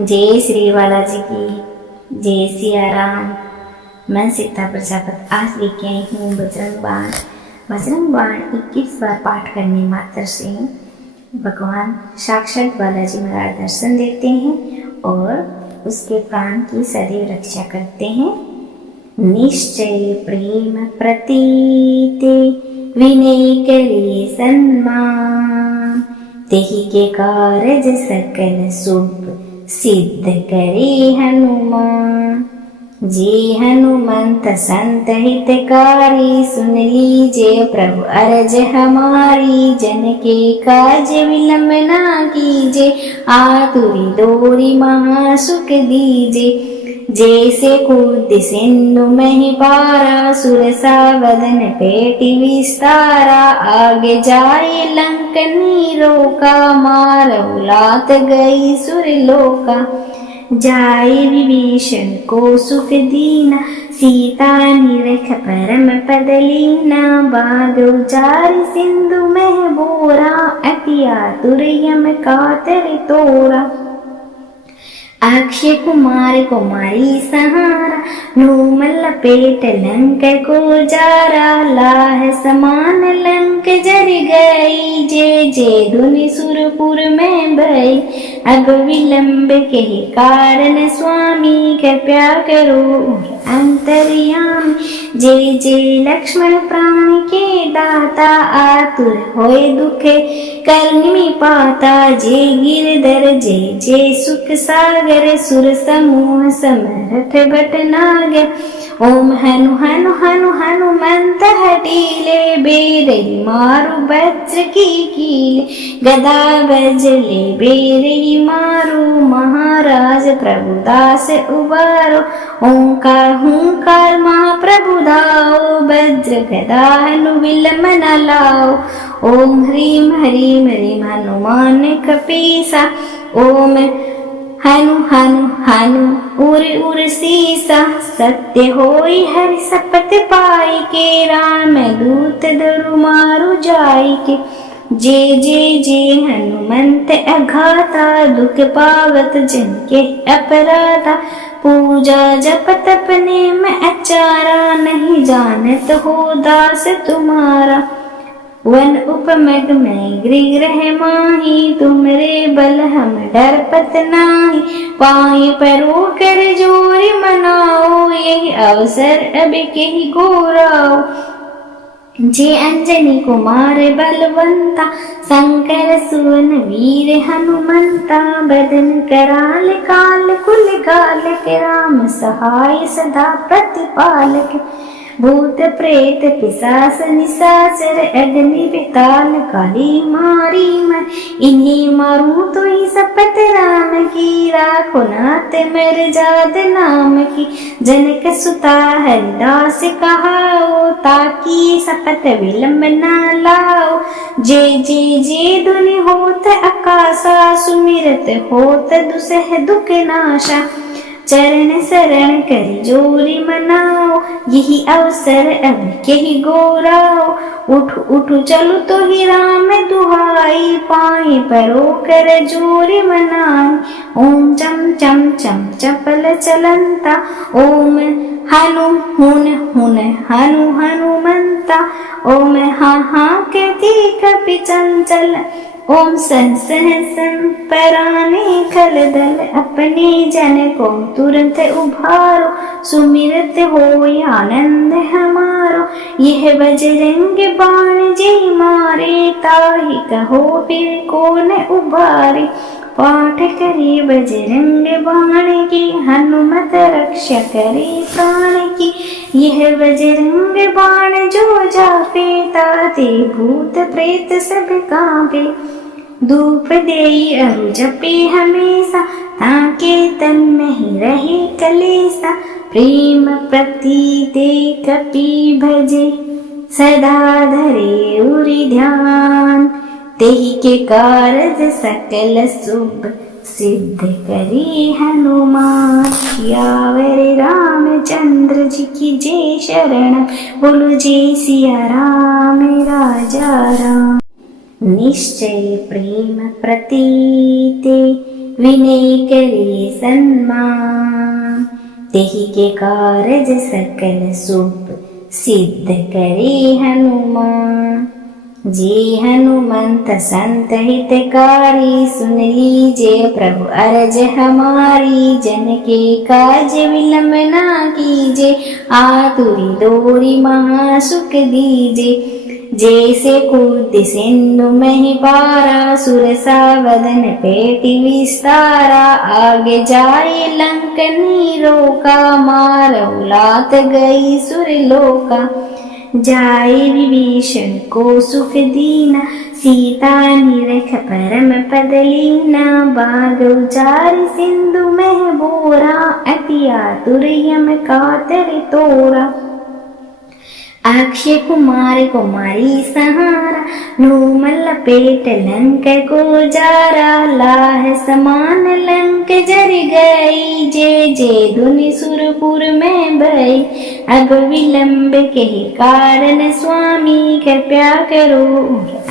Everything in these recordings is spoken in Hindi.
जय श्री बालाजी की जय सिया राम। मैं सीता प्रजापत आज लेके आई हूँ बजरंग बाण। बजरंग बाण 21 बार पाठ करने मात्र से भगवान साक्षात बालाजी महाराज दर्शन देते हैं और उसके प्राण की सदैव रक्षा करते हैं। निश्चय प्रेम प्रतीते विनय करे सन्मान, तेहि के कारज सकल शुभ सिद्ध करे हनुमान। जे हनुमंत संत हितकारी, सुन लीजिए प्रभु अरज हमारी। जन के काज विलंब ना कीजे, आतुरी दोरी महासुख दीजे। जैसे कूद सिंधु मही पारा, सुरसा वदन पेटी विस्तारा। आगे जाए लंकनी रोका, मारऊ लात गई सुरलोका। जाए विभीषण को सुख दीना, सीता निरख परम पद लीना। बाग उचार सिंधु मह बोरा, अति आतुर यम कातर तोरा। अक्षय कुमार कुमारी सहारा, नूमल पेट लंक को जारा। लाह समान लंक जर गई, जे जे धुनि सुरपुर में भई। अब विलंब के कारण स्वामी, कृपया करो अंतर्यामी। जे जे लक्ष्मण प्राण के दाता, आतुर होए दुख करनी पाता। जे गिरधर जे जे सुख सागर, सुर समूह समर्थ भटनागर। ओम हनु हनु हनु हनुमंत हटीले, बेरही मारु वज्र की कीले। गदा बजले बेरही मारु, महाराज प्रभुदास उबारो। ओंकार हुंकार महाप्रभु दाओ, वज्र गदा हनु विलंब न लाओ। ओम ह्रीम ह्रीम ह्रीम हनुमान कपीसा। ओम हनु हनु हनु उर उर सीसा। सत्य होई हरि शपथ पाई के, राम दूत दरु मारु जाई के। जे जे जे हनुमंत अघाता, दुख पावत जन के अपराधा। पूजा जप तप नेम अचारा, नहीं जानत हो दास तुम्हारा। वन उपमग में गृह माही, तुमरे बल हम डरपत नाही। पाई परो कर जोरी मनाओ, यही अवसर अब कही गोराओ। जे अंजनी कुमार बलवंता, शंकर सुवन वीर हनुमंता। बदन कराल काल कुल कालक, राम सहाय सदा प्रतिपालक। भूत प्रेत पिशाच निशाचर, अग्नि विताल काली मारी मैं। इन्हीं मारू तो ही शपथ राम की, राखो नाथ मेरे जाद नाम की। जनक सुता हरिदास कहाओ, ताकि शपथ विलंब न लाओ। जे जे जे धुनि होत आकाशा, सुमिरत होत दुसह दुख नाशा। चरण शरण कर जोरी मनाओ, यही अवसर अब कही गोराओ। उठ उठ चलो तो ही राम दुहाई, पाई परो कर जोरी मनाई। ओम चम चम चम चपल चलंता, ओम हनु हुन हुन हनु हनुमंता। ओम हा हा कहती कपि चंचल, ओम सह सह सं पराने खल दल। अपने जन को तुरंत उभारो, सुमिरत हो आनंद हमारो। यह बजरंग बाण जे मारे, ताहि कहो फिर कौन उबारे। पाठ करे बजरंग बाण की, हनुमत रक्षा करे प्राण की। यह बजरंग बाण जो जापे, ताते भूत प्रेत सब कांपे। धूप देई अरु जपे हमेशा, ताके तन में ही रहे कलेसा। प्रेम प्रतीते कपि भजे, सदा धरे उरि ध्यान। तेहि के कारज सकल शुभ सिद्ध करे हनुमान। सियावर रामचंद्र जी की जय शरण, बोलो जय सिया राम राजा राम। निश्चय प्रेम प्रतीते विनय करे सन्मान। तेहि के कारज सकल शुभ सिद्ध करे हनुमान। जे हनुमंत संत हितकारी, सुन लीजिए प्रभु अरज हमारी। जन के काज विलंब ना कीजे, आतुरी दोरी महासुख दीजे। जैसे कूद सिंधु मही पारा, सुरसा वदन पेटि विस्तारा। आगे जाए लंकनी रोका, मारऊ लात गई सुरलोका। जाए विभीषण को सुख दीना, सीता निरख परम पद लीना। बाग उचार सिंधु मह बोरा, अति आतुर यम कातर तोरा। अक्षय कुमार कुमारी सहारा, नूमल पेट लंक को जारा। लाह समान लंक जर गई, जे जे धुनि सुरपुर में भई। अब विलंब के कारण स्वामी, कृपया करो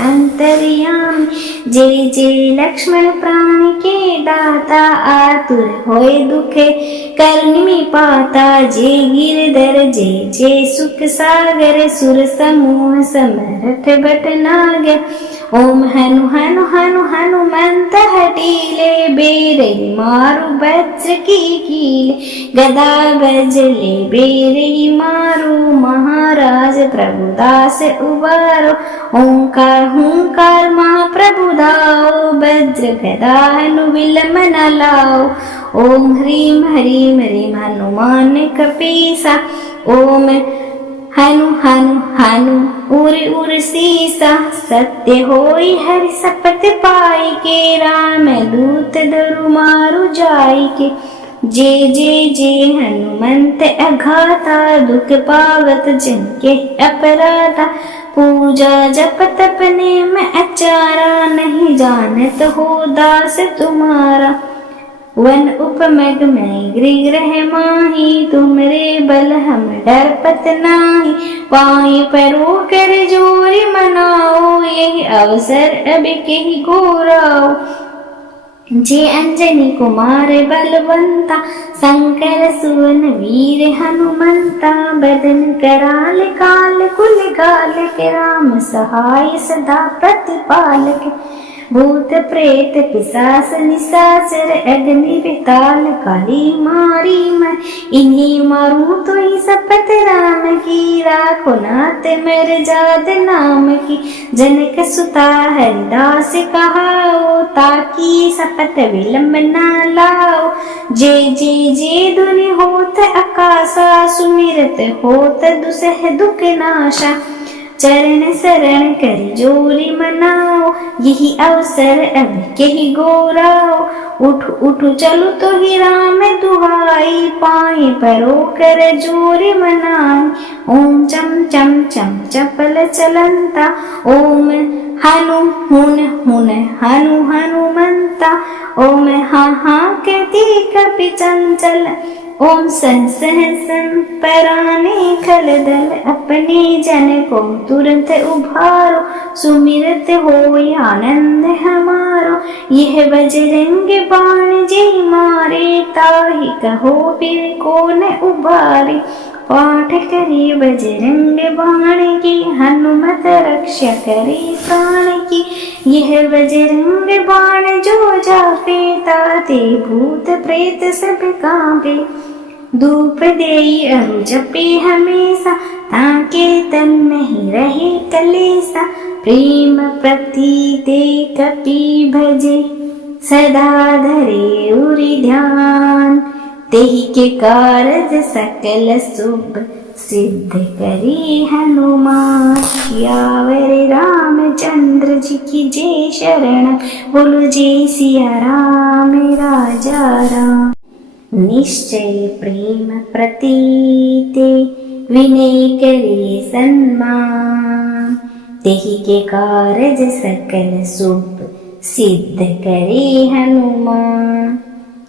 अंतर्यामी। जे जे लक्ष्मण प्राण के दाता, आतुर होए दुख करनी में पाता। जे गिरधर जे जे सुख सागर, सुर समूह समरथ बट नागर। ओम हनु हनु हनु हनुमंत हटीले, बेरहि मारु वज्र की कीले। गदा बजले बेरहि मारु, महाराज प्रभुदास उबारो। ओंकार हुंकार महाप्रभु दाओ, वज्र गदा हनु विलंब न लाओ। ओम ह्रीम ह्रीम ह्रीम हनुमान कपीसा। ओम हनु हनु हनु उर उर सीसा। सत्य होई हरि सपत पाई के, राम दूत दरु मारु जाई के। जे जे जे हनुमंत अघाता, दुख पावत जन के अपराधा। पूजा जप तप नेम अचारा, नहीं जानत हो दास तुम्हारा। वन उपमग में गृह माही, तुमरे बल हम डरपत नाही। पाई परो कर जोरी मनाओ, यही अवसर अब कही गोराओ। जे अंजनी कुमार बलवंता, शंकर सुवन वीर हनुमंता। बदन कराल काल कुल गाल के, राम सहाय सदा प्रतिपालक। भूत प्रेत पिशाच निशाचर, अग्नि विताल काली मारी मैं। इन्हीं मारूं तो ही शपथ राम की, राखो नाथ मेरे जाद नाम की। जनक सुता हरिदास कहाओ, ताकि शपथ विलंब न लाओ। जे जे जे धुनि होत आकाशा, सुमिरत होत दुसह दुख नाशा। चरण शरण कर जोरी मनाओ, यही अवसर अब कही गोराओ। उठ उठ चलो तो ही राम दुहाई, पाए परो कर जोरी मनाई। ओम चम चम चम चपल चलंता, ओम हनु हुन हुन हनु हनुमंता। ओम हा हा कहती कपि चंचल, ओम सह सह सम पराने खल दल। अपने जन को तुरंत उभारो, सुमिरत होय आनंद हमारो। यह बजरंग बाण जे मारे, ताहि कहो फिर कौन उबारे। पाठ करिए बजरंग बाण की, हनुमत रक्षा करे प्राण की। यह बजरंग बाण जो जापे, ताते भूत प्रेत सब कांपे। धूप देई अरु जपे हमेशा, ताके तन नहीं रहे कलेसा। प्रेम प्रति ते कपि भजे, सदा धरे उरि ध्यान। तेहि के कारज सकल शुभ सिद्ध करी हनुमान। सियावर रामचंद्र जी की जय शरण, बोलो जय सिया राम राजा राम। निश्चय प्रेम प्रतीते, विनय करे सन्मान। तेहि के कारज सकल शुभ सिद्ध करे हनुमान।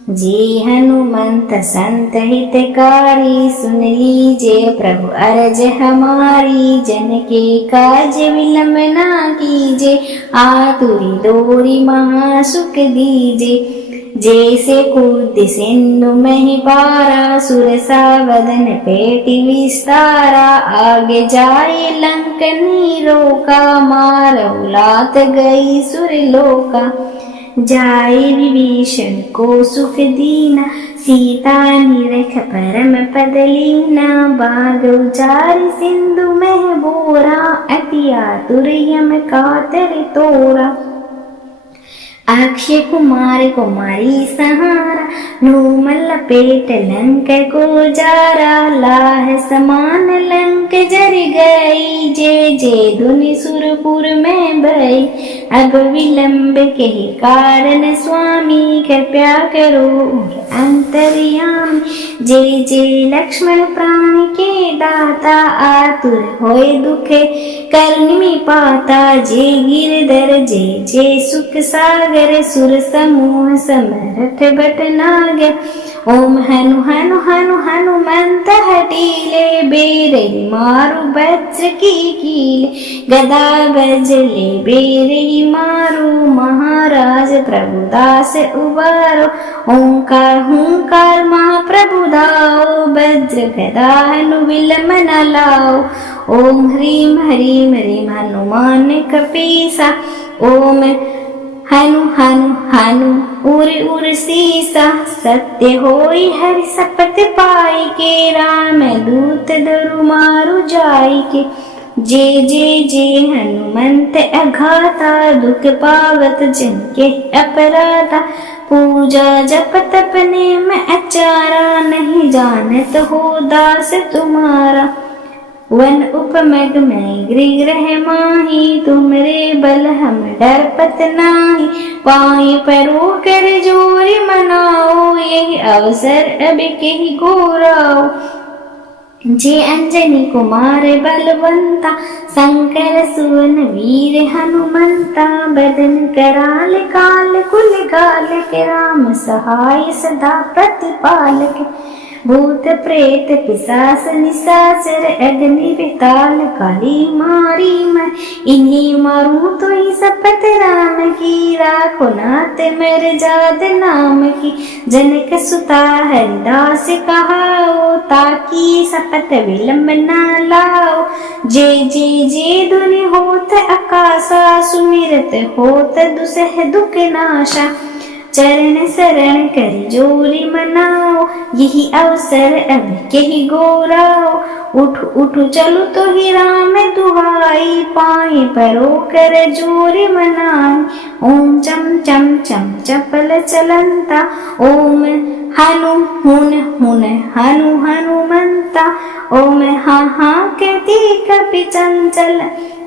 जे हनुमंत संत हितकारी, सुन लीजिए प्रभु अरज हमारी। जन के काज विलंब ना कीजे, आतुरी दोरी महासुख दीजे। जैसे कूद सिंधु में पारा सुरसा वदन पेटी विस्तारा आगे जाए लंकनी रोका मारऊ लात गई सुरलोका जाए विभीषण को सुख दीना सीता निरख परम पद लीना बाग उचार सिंधु में बोरा अति आतुर यम कातर तोरा अक्षय कुमार कुमारी सहारा नूमल पेट लंक को जारा लाह समान लंक जर गई जे जे धुनि सुरपुर में भई अब विलंब के कारण स्वामी कृपया करो अंतर्यामी जे जे लक्ष्मण प्राण के दाता आतुर होए दुखे कर्म में पाता जे गिरधर जे जे सुख सागर सुर समूह समरथ बट नाग ओम हनु हनु हनु हनुमंत हटीले बेरे मारु वज्र की कीले गदा बजले बेरे मारु महाराज प्रभुदास उबारो ओंकार हुंकार महाप्रभु दाओ वज्र गदा हनु विलम न लाओ ओम ह्रीम ह्रीम ह्रीम हनुमान कपीसा ओम हनु हनु हनु उर उर सीसा सत्य होई हरि सपत पाई के राम दूत दरु मारु जाई के जे जे हनुमंत अघाता दुख पावत जिनके अपराधा पूजा जप तप नेम अचारा नहीं जानत हो दास तुम्हारा वन उपमग में गृह माही तुमरे बल हम डरपत नाही पाई परो कर जोरी मनाओ यही अवसर अब के गोराओ जे अंजनी कुमार बलवंता शंकर सुवन वीर हनुमंता बदन कराल काल कुल गाल के राम सहाय सदा प्रतिपालक भूत प्रेत पिशाच निशाचर अग्नि विताल काली मारी मैं इन्हीं मारूं तो ही शपथ राम की राखो नाथ मेर जाद नाम की जनक सुता हरिदास कहाओ ताकि शपथ विलंब न लाओ जे जे धुनि होत आकाशा सुमिरत होत दुसह दुख नाशा चरण शरण कर जोरी मनाओ यही अवसर अब के ही गोराओ उठ उठ चलो तो ही राम दुहाई पाए परो कर जोरी मनाई ओम चम चम चम चपल चलंता ओम हनु हुन हुन हनु हनुमंता ओम हा हा कहती कपि चंचल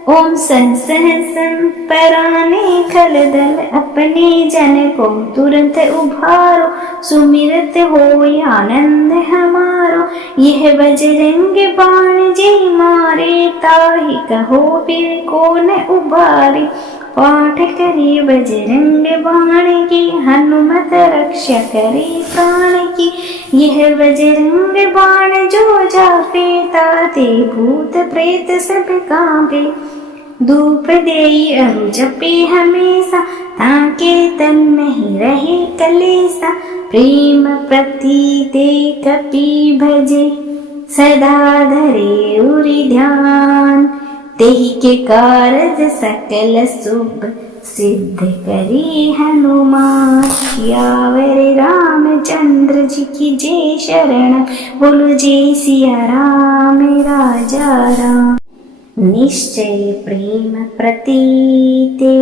ओम सह सह सं पराने खल दल अपने जन को तुरंत उभारो सुमिरत हो आनंद हमारो यह बजरंग बाण जे मारे ताहि कहो फिर कौन उबारे पाठ करी बजरंग बाण की हनुमत रक्षा करी प्राण की यह बजरंग बाण जो जापे ताते भूत प्रेत सब कांपे धूप देई अरु जपे हमेशा ताके तन नहीं रहे कलेसा प्रेम प्रति दे कपि भजे सदा धरे उरि ध्यान तेहि के कारज सकल शुभ सिद्ध करी हनुमान यावर रामचंद्र जी की जय शरण बोलो जय सिया राम राजा राम निश्चय प्रेम प्रतीते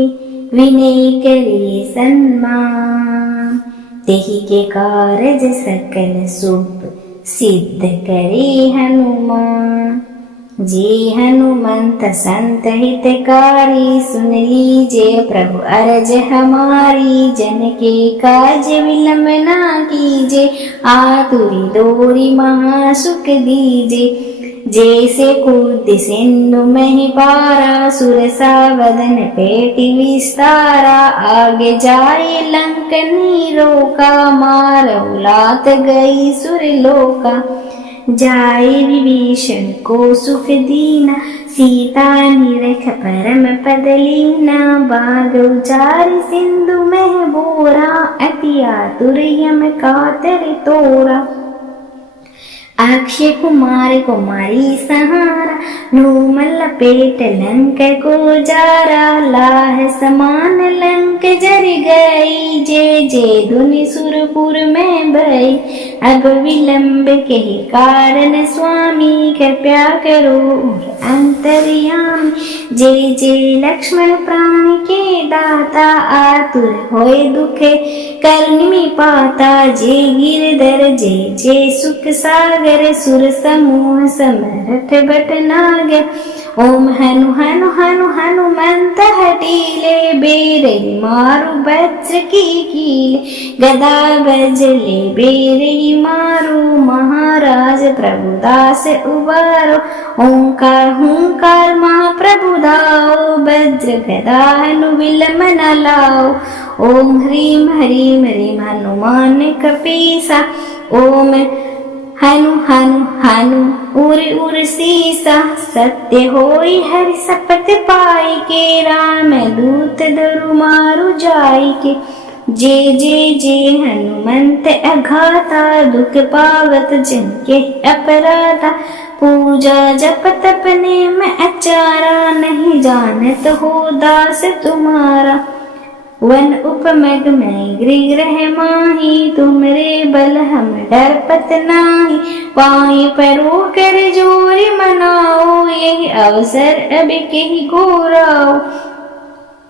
विनय करे सन्मान तेहि के कारज सकल शुभ सिद्ध करे हनुमान जे हनुमंत संत हितकारी सुन लीजिए प्रभु अरज हमारी जन के काज विलंब ना कीजे आतुरी दोरी महासुख दीजे जैसे कूद सिंधु में पारा सुरसा वदन पेटी विस्तारा आगे जाए लंकनी रोका मारऊ लात गई सुरलोका जाए विभीषण को सुख दीना, सीता निरख परम पद लीना। बाग उचारि सिंधु मह बोरा, अति आतुर यम कातर तोरा। अक्षय कुमार कुमारी सहारा, नूमल पेट लंक को जारा। लाह समान लंक जर गई, जे जे धुनि सुरपुर में भई। अब विलंब के कारण स्वामी, कृपया करो अंतर्यामी। जे जे लक्ष्मण प्राण के दाता, आतुर होए दुख करनि में पाता। जे गिरधर जे जे सुख सागर, सुर समूह समरथ भटनाग। ओम हनु हनु हनु हनुमंत हटीले, बेरहि मारु वज्र की कीले। गदा बजले बेरहि मारु, महाराज प्रभुदास उबारो। ओंकार हुंकार महाप्रभु दाओ, वज्र गदा हनु विलम न लाओ। ओम ह्रीम ह्रीम ह्रीम हनुमान कपीसा, ओम हनु हनु हनु उर उर सीसा। सत्य होई हरि सपत पाई के, राम दूत दरु मारु जाई के। जे जे जे हनुमंत अघाता, दुख पावत जिनके अपराधा। पूजा जप तप नेम अचारा, नहीं जानत हो दास तुम्हारा। वन उपमग में गृह माही, तुमरे बल हम डरपत नाही। पाई परो कर जोरी मनाओ, यही अवसर अब कही गोराओ।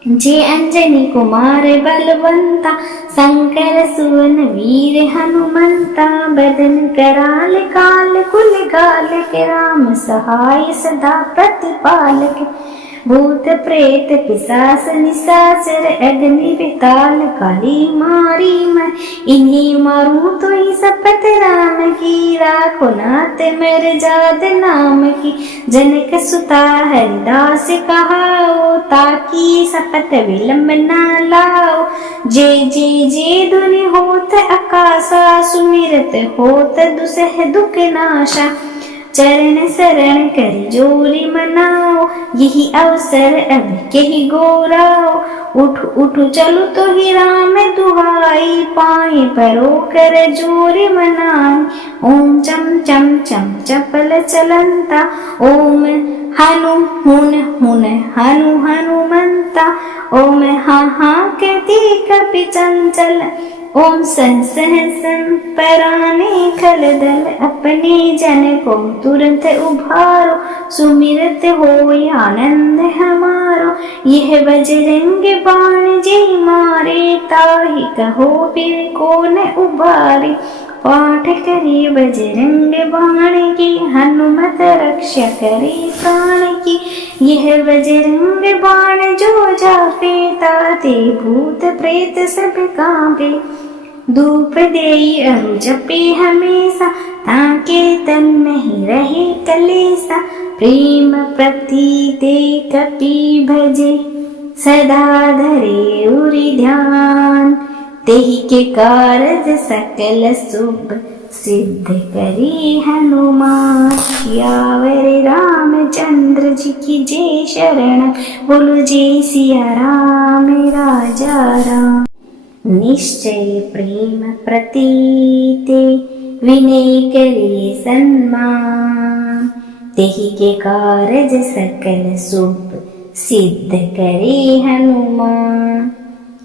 जे अंजनी कुमार बलवंता, शंकर सुवन वीर हनुमंता। बदन कराल काल कुल गाल के, राम सहाय सदा प्रतिपालक। भूत प्रेत पिशाच निशाचर, अग्नि बेताल काली मारी मैं। इन्हीं मारूं तो ही शपथ राम की, राखो नाथ मेर जाद नाम की। जनक सुता हरिदास कहाओ, ताकि शपथ विलंब न लाओ। जे जे जे धुनि होत आकाशा, सुमिरत होत दुसह दुख नाशा। चरण शरण कर जोरी मनाओ, यही अवसर अब कही गोराओ। उठ उठ चलो तो ही राम दुहाई, पाए परो कर जोरी मनाई। ओम चम चम चम चपल चलंता, ओम हनु हुन हुन हनु हनुमंता। ओम हा हा कहती कपि चंचल, ओम सह सह सम पराने खल दल। अपने जन को तुरंत उभारो, सुमिरत हो आनंद हमारो। यह बजरंग बाण जे मारे, ताहि कहो फिर कौन उबारे। पाठ करी बजरंग बाण की, हनुमत रक्षा करे प्राण की। यह बजरंग बाण जो जापे, ताते भूत प्रेत सब कांपे। धूप देई अरु जपे हमेशा, ताके तन नहीं रहे कलेसा। प्रेम प्रतीते कपि भजे, सदा धरे उरि ध्यान। तेहि के कारज सकल शुभ, सिद्ध करी हनुमान। सियावर रामचंद्र जी की जय शरण, बोलो जय सिया राम राजा राम। निश्चय प्रेम प्रतीते, विनय करे सन्मान। तेहि के कारज सकल शुभ, सिद्ध करे हनुमान।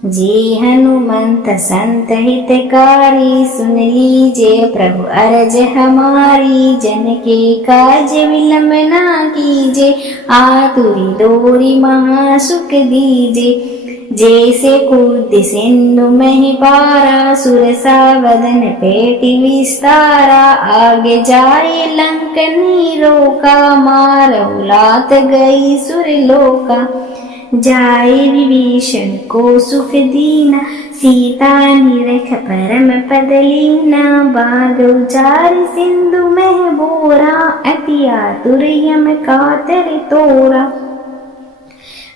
जे हनुमंत संत हितकारी, सुन लीजिए प्रभु अरज हमारी। जन के काज विलंब ना कीजे, आतुरी डोरी महासुख दीजे। जैसे कूद सिंधु महि पारा, सुरसा वदन पेटि विस्तारा। आगे जाए लंकनी रोका, मारहु लात गई सुरलोका। जाए विभीषण को सुख दीना, सीता निरख परम पद लीना। बाग उचारि सिंधु मह बोरा, अति आतुर यम कातर तोरा।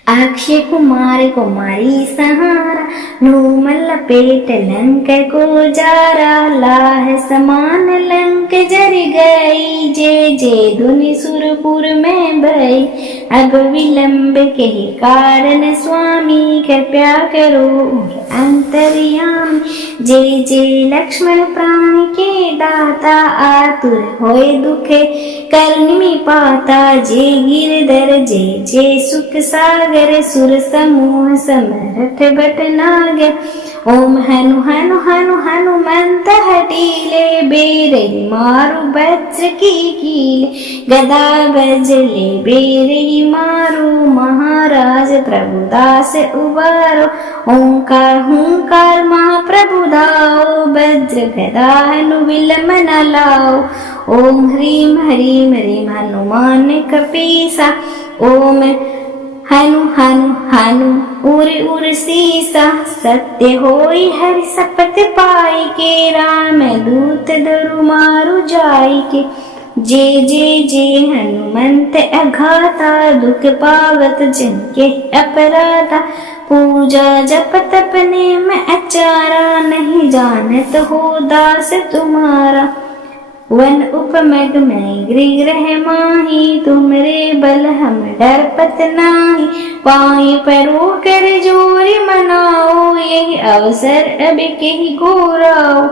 अक्षय कुमार कुमारी सहारा, नूमल पेट लंक को जारा, लाह समान लंक जर गई, जे जे धुनि सुरपुर में भई। अब विलंब के कारण स्वामी कृपया करो अंतर्यामी, जे जे लक्ष्मण प्राण के दाता, आतुर होए दुखे कर्म में पाता, जे गिरधर जे जे सुख सागर, सुर समूह समरथ भट नागर। ओम हनु हनु हनु हनुमंत हटीले, बेरे मारु वज्र की कीले, गदा बजले बेरे मारु, महाराज प्रभुदास उबारो। ओंकार हुंकार महाप्रभु दाओ, वज्र गदा हनु विलम न लाओ। ओम ह्रीम ह्रीम ह्रीम हनुमान कपीसा, ओम हनु हनु हनु उर उर सीसा, सत्य होई हरि सपत पाई के, राम दूत दरु मारु जाई के। जे जे जे हनुमंत अघाता, दुख पावत जन के अपराधा, पूजा जप तप नेम अचारा, नहीं जानत हो दास तुम्हारा। वन उपमग में गृह माही, तुमरे बल हम डरपत नाही, पाई परो कर जोरी मनाओ, यही अवसर अब के गोराओ।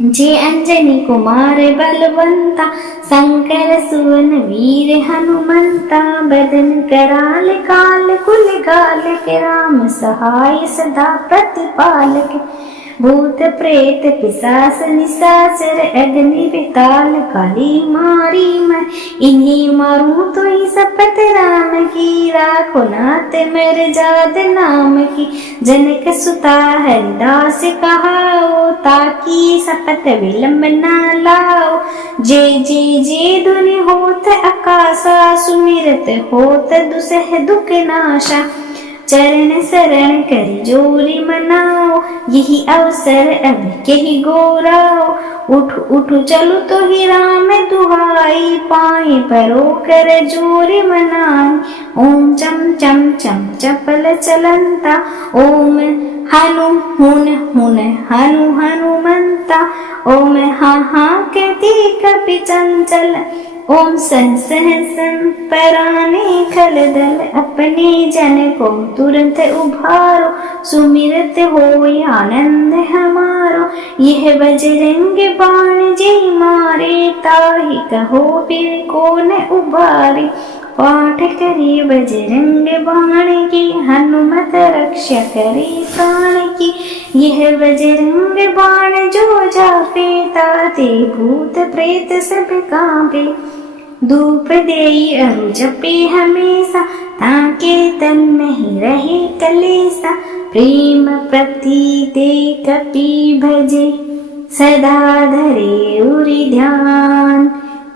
जे अंजनी कुमार बलवंता, शंकर सुवन वीर हनुमंता, बदन कराल काल कुल गाल के, राम सहाय सदा प्रतिपालक। भूत प्रेत पिशाच निशाचर, अग्नि बेताल काली मारी मैं, इन्हीं मारूं तो ही शपथ राम की, राखो नाथ मेर जाद नाम की। जनक सुता हरिदास कहाओ, ताकि शपथ विलंब न लाओ। जे जे जे धुनि होत आकाशा, सुमिरत होत दुसह दुख नाशा। चरण शरण कर जोरी मनाओ, यही अवसर अब के ही गोराओ। उठ उठ चलो तो ही राम दुहाई, पाए परो कर जोरी मनाई। ओम चम चम चम चपल चलंता, ओम हनु हुन हुन हनु हनुमंता, ओम हा हा कहती कपि चंचल, ओम सह सह सं पराने खल दल, अपने जन को तुरंत उभारो, सुमिरत हो आनंद हमारो। यह बजरंग बाण जे मारे, ताहि कहो फिर कौन उबारे। पाठ करी बजरंग बाण की, हनुमत रक्षा करी प्राण की। यह बजरंग बाण जो जापे, ताते भूत प्रेत सब कांपे। धूप देई अरु जपे हमेशा, ताके तन में ही रहे कलेसा। प्रेम प्रतीते कपि भजे, सदा धरे उरि ध्यान।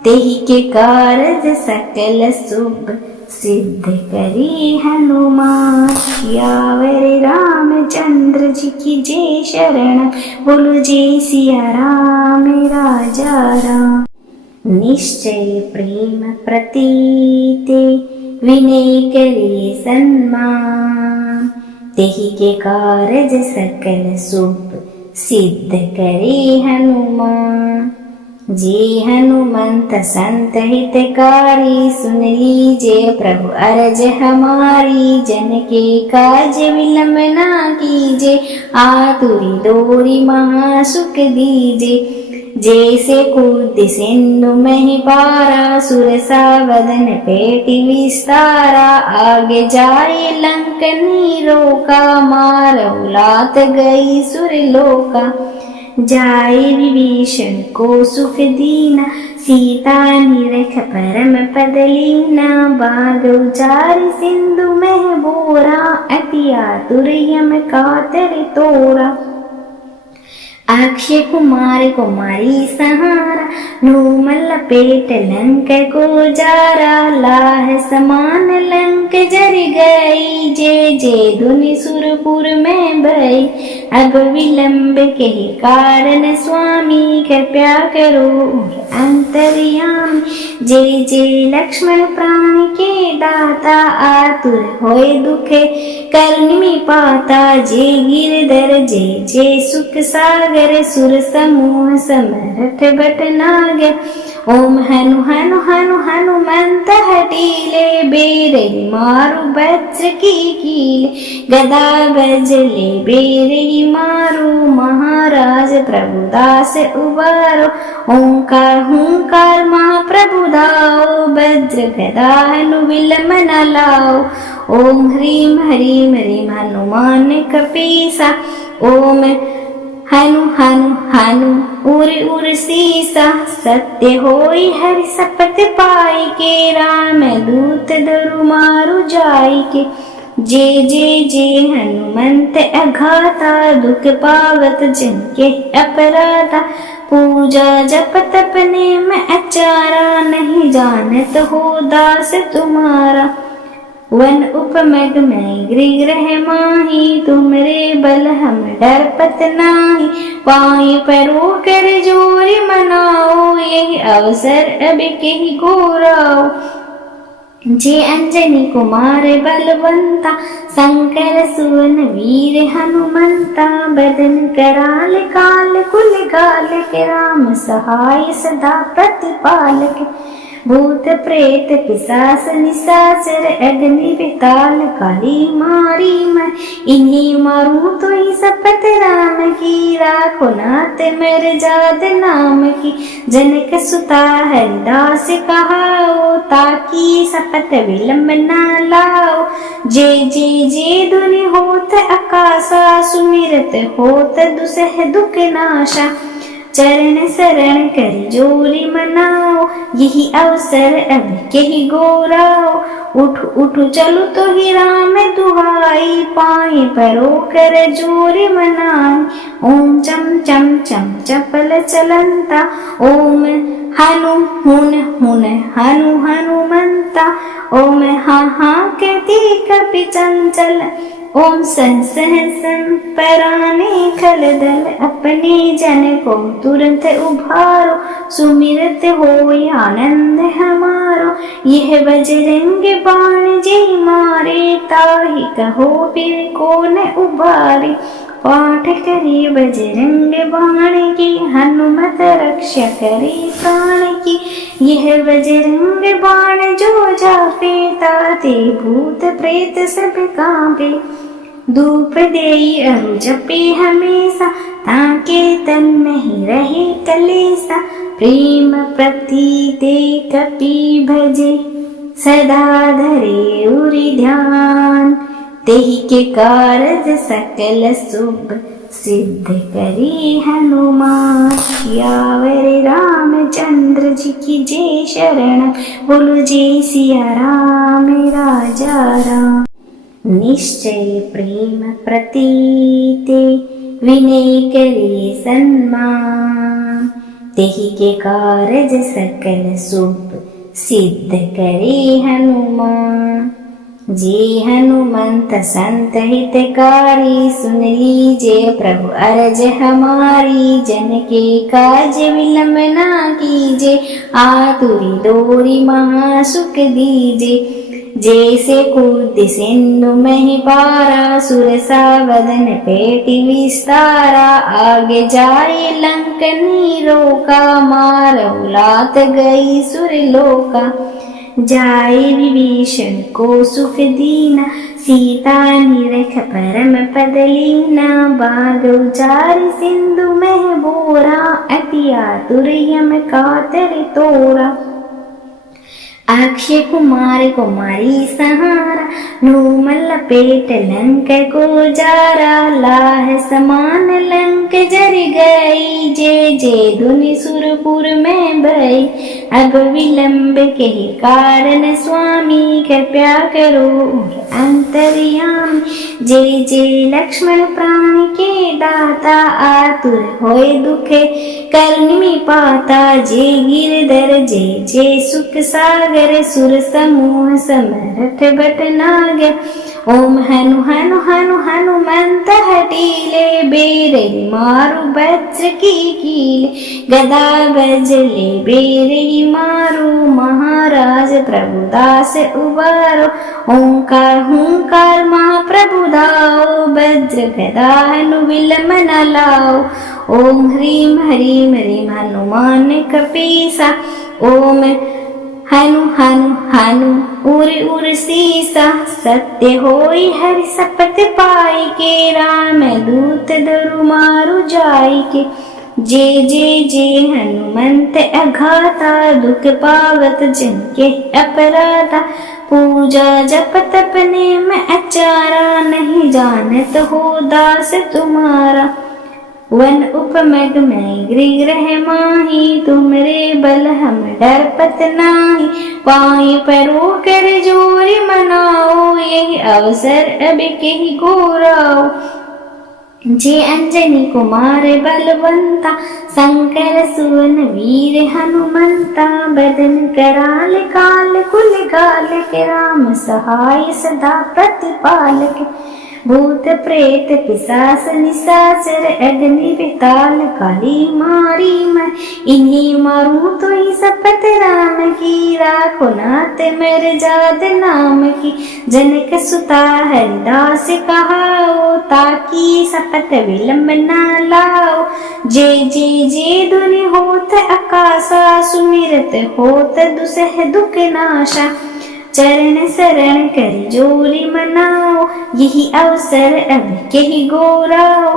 तेहि के कारज सकल शुभ, सिद्ध करी हनुमान। सियावर रामचंद्र जी की जय, शरण बोलो जय सिया राम राजा राम। निश्चय प्रेम प्रतीते, विनय करे सन्मान। तेहि के कारज सकल शुभ, सिद्ध करे हनुमान। जे हनुमंत संत हितकारी, सुन लीजिए प्रभु अरज हमारी। जन के काज विलंब ना कीजे, आतुरी डोरी महासुख दीजे। जैसे कूद सिंधु में पारा, सुरसा वदन पेटी विस्तारा। आगे जाए लंकनी रोका, मारहु लात गई सुरलोका। जाए विभीषण को सुख दीना, सीता निरख परम पद लीना। बाग उचार सिंधु में बोरा, अति आतुर यम कातर तोरा। अक्षय कुमार कुमारी सहारा, नूमल पेट लंक को जारा। लाह समान लंक जर गई, जे जे धुनि सुरपुर में भई। अब विलंब के कारण स्वामी कृपया करो अंतर्यामी। जय जय लक्ष्मण प्राण के दाता, आतुर होए दुखे करनिमि पाता। जय गिरधर जय जय सुख सागर, सुर समूह समरथ भटनागर। ओम हनु हनु हनु हनुमंत हटीले, बेरही मारु वज्र की कीले। गदा बजले बेरही मारु, महाराज प्रभुदास उबारो। ओंकार हुंकार महाप्रभु दाओ, वज्र गदा हनु विलम न लाओ। ओम ह्रीम ह्रीम ह्रीम हनुमान कपीसा, ओम हनु हनु हनु उर उर सीसा। सत्य होई हरि सपत पाई के, राम दूत धरु मारु जाई के। जय जय जय हनुमंत अघाता, दुख पावत जन के अपराधा। पूजा जप तप नेम अचारा, नहीं जानत हो दास तुम्हारा। वन उपमग में गृह माही, तुमरे बल हम डरपत नाही। पाई परो कर जोरी मनाओ, यही अवसर अब के गोराओ। जे अंजनी कुमार बलवंता, शंकर सुवन वीर हनुमंता। बदन कराल काल कुल गाल के, राम सहाय सदा प्रतिपालक। भूत प्रेत पिशाच निशाचर, अग्नि बेताल काली मारी मैं। इन्हीं मारूं तो ही शपथ राम की, राखो नाथ मर जाद नाम की। जनक सुता हरिदास कहाओ, ताकि शपथ विलंब न लाओ। जय जय जय धुनि होत आकाशा, सुमिरत होत दुसह दुख नाशा। चरण शरण कर जोरी मनाओ, यही अवसर अब के ही गोराओ। उठ उठ चलो तो ही राम दुहाई, पाए परो कर जोरी मनाई। ओम चम चम चम चपल चलंता, ओम हनु हुन हुन हनु हनुमंता। ओम हाँ हाँ कहती कपि चंचल, ओम सह सह सं पराने खल दल। अपने जन को तुरंत उभारो, सुमिरत हो आनंद हमारो। यह बजरंग बाण जे मारे, ताहि कहो फिर कौन उबारे। पाठ करी बजरंग बाण की, हनुमत रक्षा करे प्राण की। यह बजरंग बाण जो जापे, ताते भूत प्रेत सब कांपे। धूप देई अरु जपे हमेशा, ताके तन में ही रहे कलेसा। प्रेम प्रतीते कपि भजे, सदा धरे उरि ध्यान। तेहि के कारज सकल शुभ, सिद्ध करी हनुमान। सियावर रामचंद्र जी की जय शरण, बोलो जय सिया राम राजा राम। निश्चय प्रेम प्रतीते, विनय करे सन्मान। तेहि के कारज सकल शुभ, सिद्ध करे हनुमान। जे हनुमंत संत हितकारी, सुन लीजिए प्रभु अरज हमारी। जन के काज विलंब ना कीजे, आतुरी डोरी महासुख दीजे। जैसे कूद सिंधु में पारा, सुरसा वदन पेटी विस्तारा। आगे जाए लंकनी रोका, मारहु लात गई सुरलोका। जाए विभीषण को सुख दीना, सीता निरख परम पद लीना। बाग उचार सिंधु में बोरा, अति आतुर यम कातर तोरा। अक्षय कुमार कुमारी सहारा, नूमल पेट लंक को जारा। लाह समान लंक जर गई, जय जय धुनि सुरपुर में भई। अब विलंब के कारण स्वामी, कृपया करो अंतर्यामी। जय जय लक्ष्मण प्राण के दाता, आतुर होए दुखे करनिमि पाता। जय गिरधर जय जय सुख सागर, सुर समूह समरथ भटनागर। ओम हनु हनु हनु हनुमंत हटीले बेरही मारु वज्र की कीले गदा गजले बेरही मारु महाराज प्रभुदास उबारो ओंकार हुंकार महाप्रभु दाओ वज्र गदा हनु विलम न लाओ ओम ह्रीम ह्रीम ह्रीम हनुमान कपीसा ओम हनु हनु हनु उर उर सीसा सत्य होई हरि सपत पाई के राम दूत दरु मारु जाई के जे हनुमंत अघाता दुख पावत जिनके अपराधा पूजा जप तप नेम अचारा नहीं जानत हो दास तुम्हारा वन उपमग में गृह माही तुमरे बल हम डरपत नाही पाई परो कर जोरी मनाओ यही अवसर अब के गोराओ जे अंजनी कुमार बलवंता शंकर सुवन वीर हनुमंता बदन कराल काल कुल गाल के राम सहाय सदा प्रतिपालक भूत प्रेत पिशाच निशाचर अग्नि बेताल काली मारी मैं इन्हीं मारूं तो ही शपथ राम की राखो नाथ मेरे जाद नाम की जनक सुता हरिदास कहाओ ताकि शपथ विलंब न लाओ जे धुनि होत आकाशा सुमिरत होत दुसह दुख नाशा चरण शरण कर जोरी मनाओ यही अवसर अब के ही गोराओ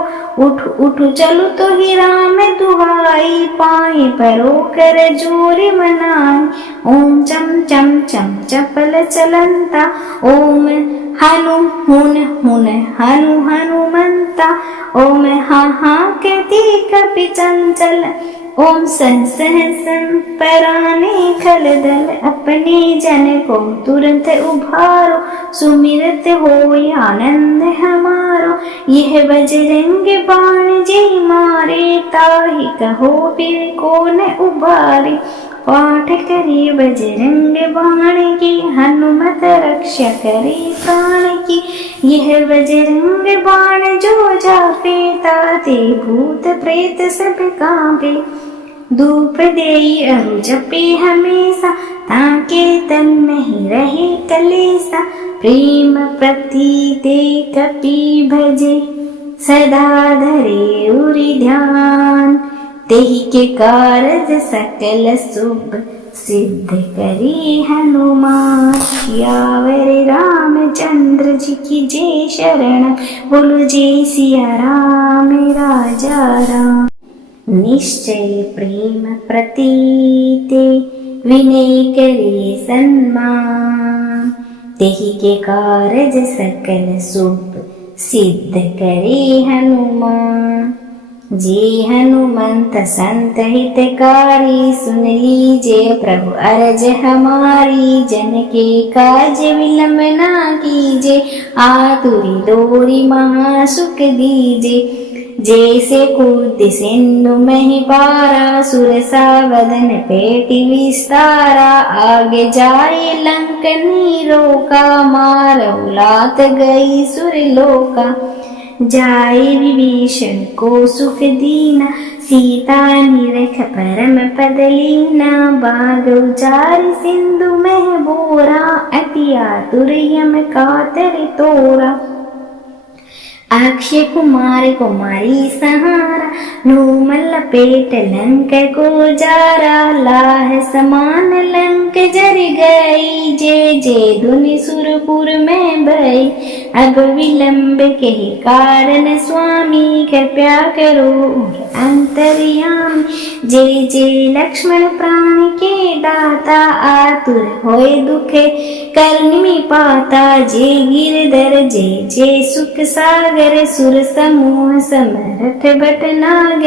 उठ उठ चलो तो ही राम दुहाई पाए परो कर जोरी मनाई ओम चम चम चम चपल चलंता ओम हनु हुन हुन हनु हनुमंता ओम हाँ हाँ कहती कपि चंचल ओम सह सह सं पराने खल दल अपने जन को तुरंत उभारो सुमिरत हो आनंद हमारो यह बजरंग बाण जे मारे ताहि कहो फिर कौन उबारे पाठ करी बजरंग बाण की हनुमत रक्षा करे प्राण की यह बजरंग बाण जो जापे ताते भूत प्रेत सब कांपे धूप देई अरु जपे हमेशा ताके तन में ही रहे कलेसा प्रेम प्रतीते कपि भजे सदा धरे उरि ध्यान तेहि के कारज सकल शुभ सिद्ध करी हनुमान सियावर रामचंद्र जी की जय शरण बोलो जय सिया राम राजा राम निश्चय प्रेम प्रतीते विनय करे सन्मान तेहि के कारज सकल शुभ सिद्ध करे हनुमान जे हनुमंत संत हितकारी सुन लीजिए प्रभु अरज हमारी जन के काज विलंब ना कीजे आतुरी डोरी महासुख दीजे जैसे कूद सिंधु में पारा सुरसा वदन पेटी विस्तारा आगे जाए लंकनी रोका मार उलात गई सुरलोका जाए विभीषण को सुख दीना सीता निरख परम पद लीना बाग उचार सिंधु में बोरा अति आतुर यम कातर तोरा अक्षय कुमार कुमारी सहारा नूमल पेट लंक को जारा लाह समान लंक जर गई जे धुनि सुरपुर में भई अब विलंब के कारण स्वामी कृपया करो अंतर्यामी जे लक्ष्मण प्राण के दाता आतुर होए दुखे करनी पाता जे गिरधर जे सुख सागर सुर समूह समरथ बट नाग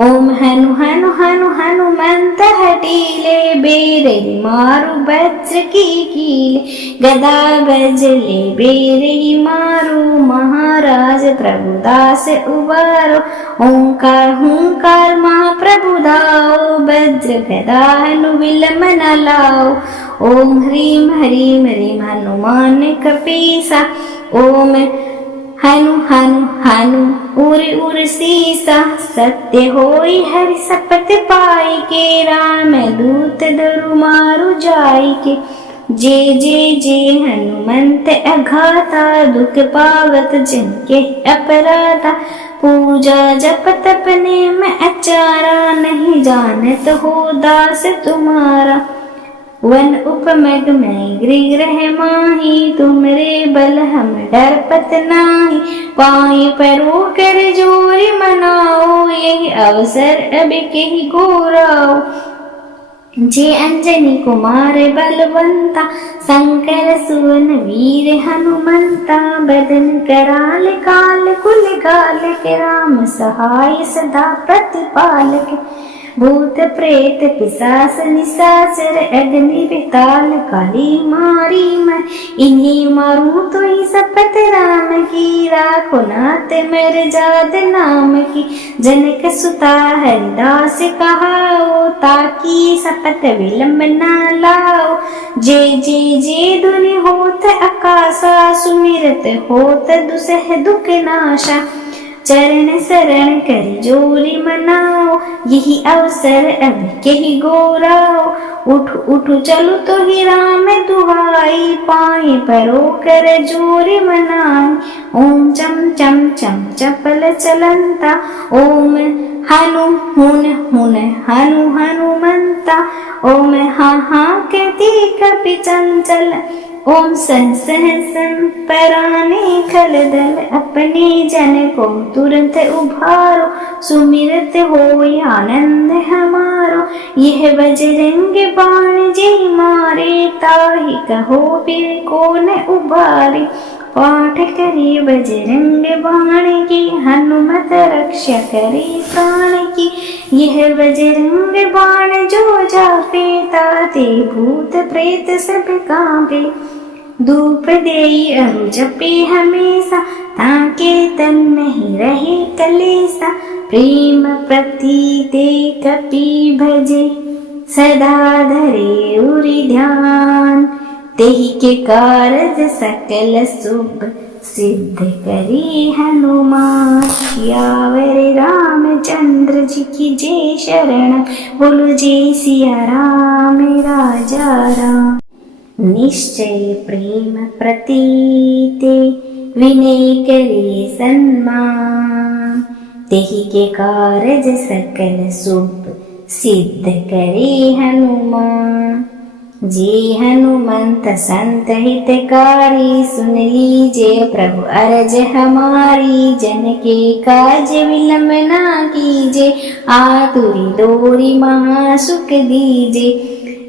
ओम हनु हनु हनु हनुमंत हटीले बेरही मारु वज्र की कीले गदा गजले बेरही मारु महाराज प्रभुदास उबारो ओंकार हुंकार महाप्रभु दाओ वज्र गदा हनु विलम न लाओ ओम ह्रीम ह्रीम ह्रीम हनुमान कपीसा ओम हनु हनु हनु उर उर सीसा सत्य होई हरि सपत पाई के राम दूत दरु मारु जाई के जे हनुमंत अघाता दुख पावत जिनके अपराधा पूजा जप तप नेम अचारा नहीं जानत हो दास तुम्हारा वन उपमग में गृह माही तुमरे बल हम डरपत नाही पाई परो कर जोरी मनाओ यही अवसर अब के गोराओ जे अंजनी कुमार बलवंता शंकर सुवन वीर हनुमंता बदन कराल काल कुल गाल के राम सहाय सदा प्रतिपालक भूत प्रेत पिशाच निशाचर अग्नि बेताल काली मारी मैं इन्हीं मारूं तो ही शपथ राम की राखो नाथ मेरे जाद नाम की जनक सुता हरिदास कहाओ ताकि शपथ विलंब न लाओ जे धुनि होत आकाशा सुमिरत होत दुसह दुख नाशा चरण शरण कर जोरी मनाओ यही अवसर अब के ही गोराओ उठ उठ चलो तो ही राम दुहाई पाए परो कर जोरी मनाई ओम चम चम चम चपल चलंता ओम हनु हुन हुन हनु हनुमंता ओम हाँ हाँ कहती कपि चंचल ओम सह सह सं पराने खल दल अपने जन को तुरंत उभारो सुमिरत हो आनंद हमारो यह बजरंग बाण जे मारे ताहि कहो फिर कौन उबारे पाठ करी बजरंग बाण की हनुमत रक्षा करे प्राण की यह बजरंग बाण जो जापे ताते भूत प्रेत सब कांपे धूप देई अरु जपे हमेशा ताके तन नहीं रहे कलेसा प्रेम प्रतीते कपि भजे सदा धरे उरि ध्यान तेहि के कारज सकल शुभ सिद्ध करी हनुमान सियावर रामचंद्र जी की जय शरण बोलो जय सिया राम राजा राम निश्चय प्रेम प्रतीते विनय करे सन्मान तेहि के कारज सकल शुभ सिद्ध करे हनुमान जे हनुमंत संत हितकारी सुन लीजिए प्रभु अरज हमारी जन के काज विलंब ना कीजे आतुरी डोरी महासुख दीजे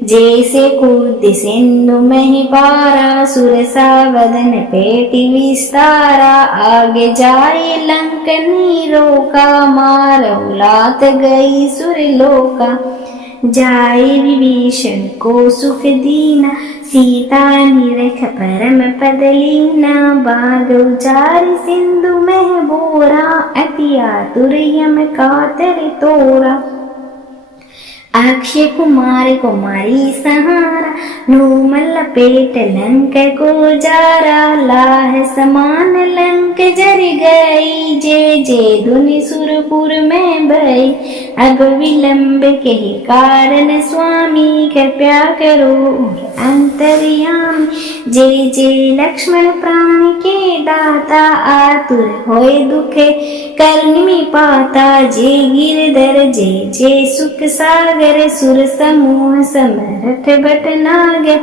जैसे कूद सिंधु में पारा सुरसा वदन पेटी विस्तारा आगे जाए लंकनी रोका मारऊ लात गई सुरलोका जाए विभीषण को सुख दीना सीता निरख परम पद लीना बाग उचार सिंधु में बोरा अति आतुर यम कातर तोरा अक्षय कुमार कुमारी सहारा नूमल पेट लंक को जारा लाह समान लंक जर गई जे धुनि सुरपुर में भई अब विलंब के कारण स्वामी कृपया करो अंतर्यामी जे लक्ष्मण प्राण के दाता आतुर होए दुखे करनी पाता जे गिरधर जे सुख सागर सुर समूह समर्थ बट नागर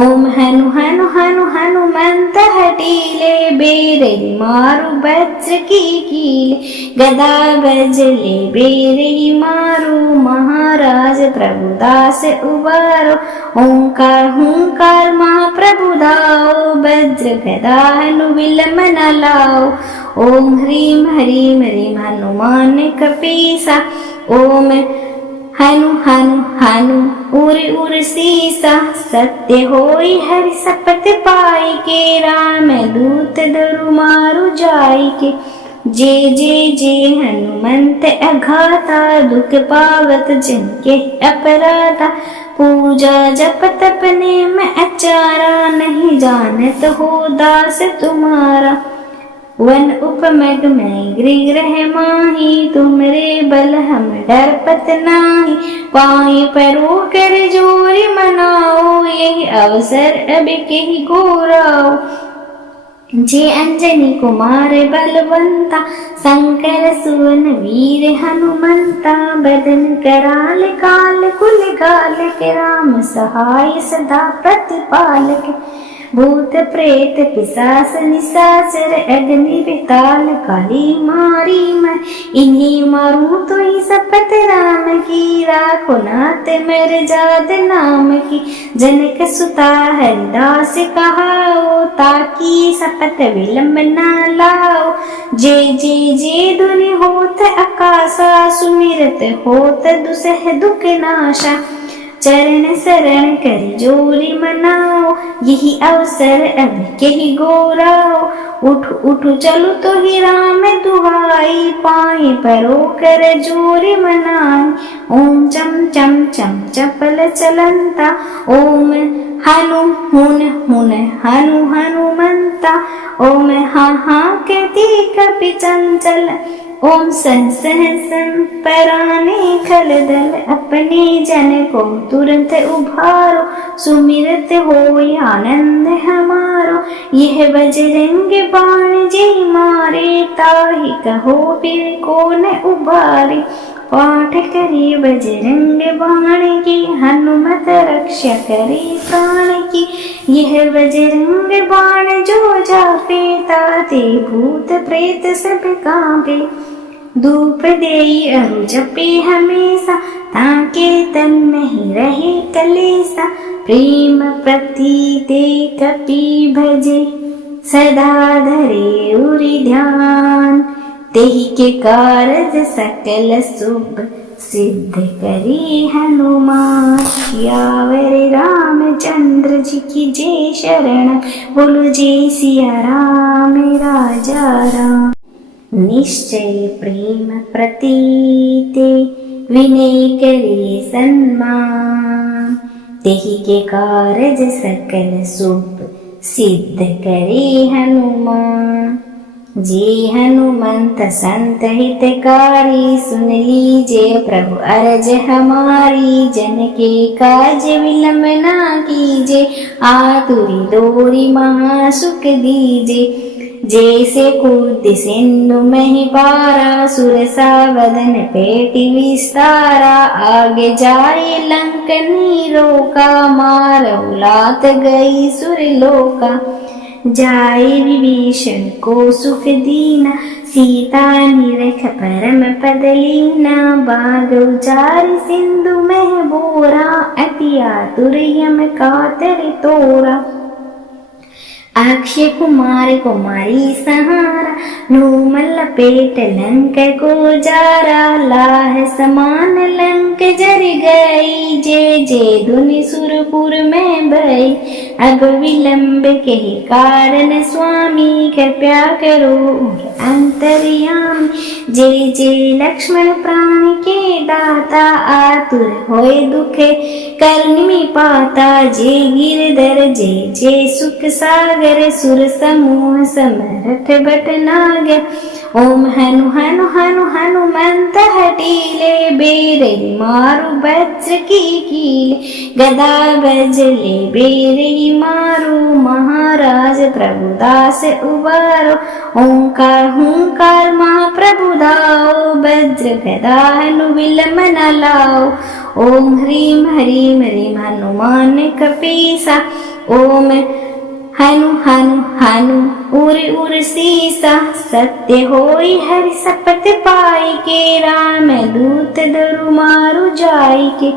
ओम हनु हनु हनु हनुमंत हटीले बेरे मारु वज्र की कीले गदा बजले बेरे मारु महाराज प्रभुदास उबारो ओंकार हुंकार महाप्रभु दाओ वज्र गदा हनु विलंब न लाओ ओम ह्रीम ह्रीम ह्रीम हनुमान कपीसा ओम हनु हनु हनु उर उर सीसा सत्य होई हरि सपत पाई के राम दूत दरु मारु जाई के जे हनुमंत अघाता, दुख पावत जिनके अपराधा। पूजा जप तप नेम अचारा, नहीं जानत हो दास तुम्हारा। वन उपमग में गृह माही, तुमरे बल हम डरपत नाही। पाई परो कर जोरी मनाओ, यही अवसर अब के गोराओ। जे अंजनी कुमार बलवंता, शंकर सुवन वीर हनुमंता। बदन कराल काल कुल काल के, राम सहाय सदा प्रतिपालक। भूत प्रेत पिशाच निशाचर, अग्नि बेताल काली मारी मैं। इन्हीं मारूं तो ही शपथ राम की, राखो नाथ मेरे जाद नाम की। जनक सुता हरिदास कहाओ, ताकि शपथ विलंब न लाओ। जे धुनि होत आकाशा, सुमिरत होत दुसह दुख नाशा। चरण शरण कर जोरी मनाओ, यही अवसर अब के ही गोराओ। उठ उठ चलो तो ही राम दुहाई, पाए परो कर जोरी मनाई। ओम चम चम चम चपल चलंता, ओम हनु हुन हुन हनु हनुमंता। ओम हा हा कहती कपि चंचल, ओम सह सह सं पराने खल दल। अपने जन को तुरंत उभारो, सुमिरत हो आनंद हमारो। यह बजरंग बाण जे मारे, ताहि कहो फिर कौन उबारे। पाठ करी बजरंग बाण की, हनुमत रक्षा करी प्राण की। यह बजरंग बाण जो जापे, ताते भूत प्रेत सब कांपे। धूप देई अरु जपे हमेशा, ताके तन नहीं रहे कलेसा। प्रेम प्रतीते कपि भजे, सदा धरे उरि ध्यान। तेहि के कारज सकल शुभ, सिद्ध करी हनुमान। सियावर रामचंद्र जी की जय शरण, बोलो जय सिया राम राजा राम। निश्चय प्रेम प्रतीते, विनय करे सन्मान। तेहि के कारज सकल शुभ, सिद्ध करे हनुमान। जे हनुमंत संत हितकारी, सुन लीजिए प्रभु अरज हमारी। जन के काज विलंब ना कीजे, आतुरी डोरी महासुख दीजे। जैसे कूद सिंधु में पारा, सुरसा वदन पेटि विस्तारा। आगे जाए लंकनी रोका, मारहु लात गई सुरलोका। जाए विभीषण को सुख दीना, सीता निरख परम पद लीना। बाग उचार सिंधु में बोरा, अति आतुर यम कातर तोरा। अक्षय कुमार कुमारी सहारा, नूमल पेट लंक को जारा। लाह समान लंक जर गई, जे धुनि सुरपुर में भई। अब विलंब के कारण स्वामी, कृपया करो अंतर्यामी। जे लक्ष्मण प्राण के दाता, आतुर होए दुख करनी पाता। जे गिरधर जे सुख सागर, सुर समूह समरथ बट नागर। ओम हनु हनु हनु हनुमंत हटीले, बेरे मारु वज्र की कीले। गदा बजले बेरे मारु, महाराज प्रभुदास उबारो। ओंकार हुंकार महाप्रभु दाओ, वज्र गदा हनु विलंब न लाओ। ओम ह्रीम ह्रीम ह्रीम हनुमान कपीसा। ओम हनु हनु हनु उर उर सीसा। सत्य होई हरि शपथ पाई के, राम दूत दरु मारु जाई के।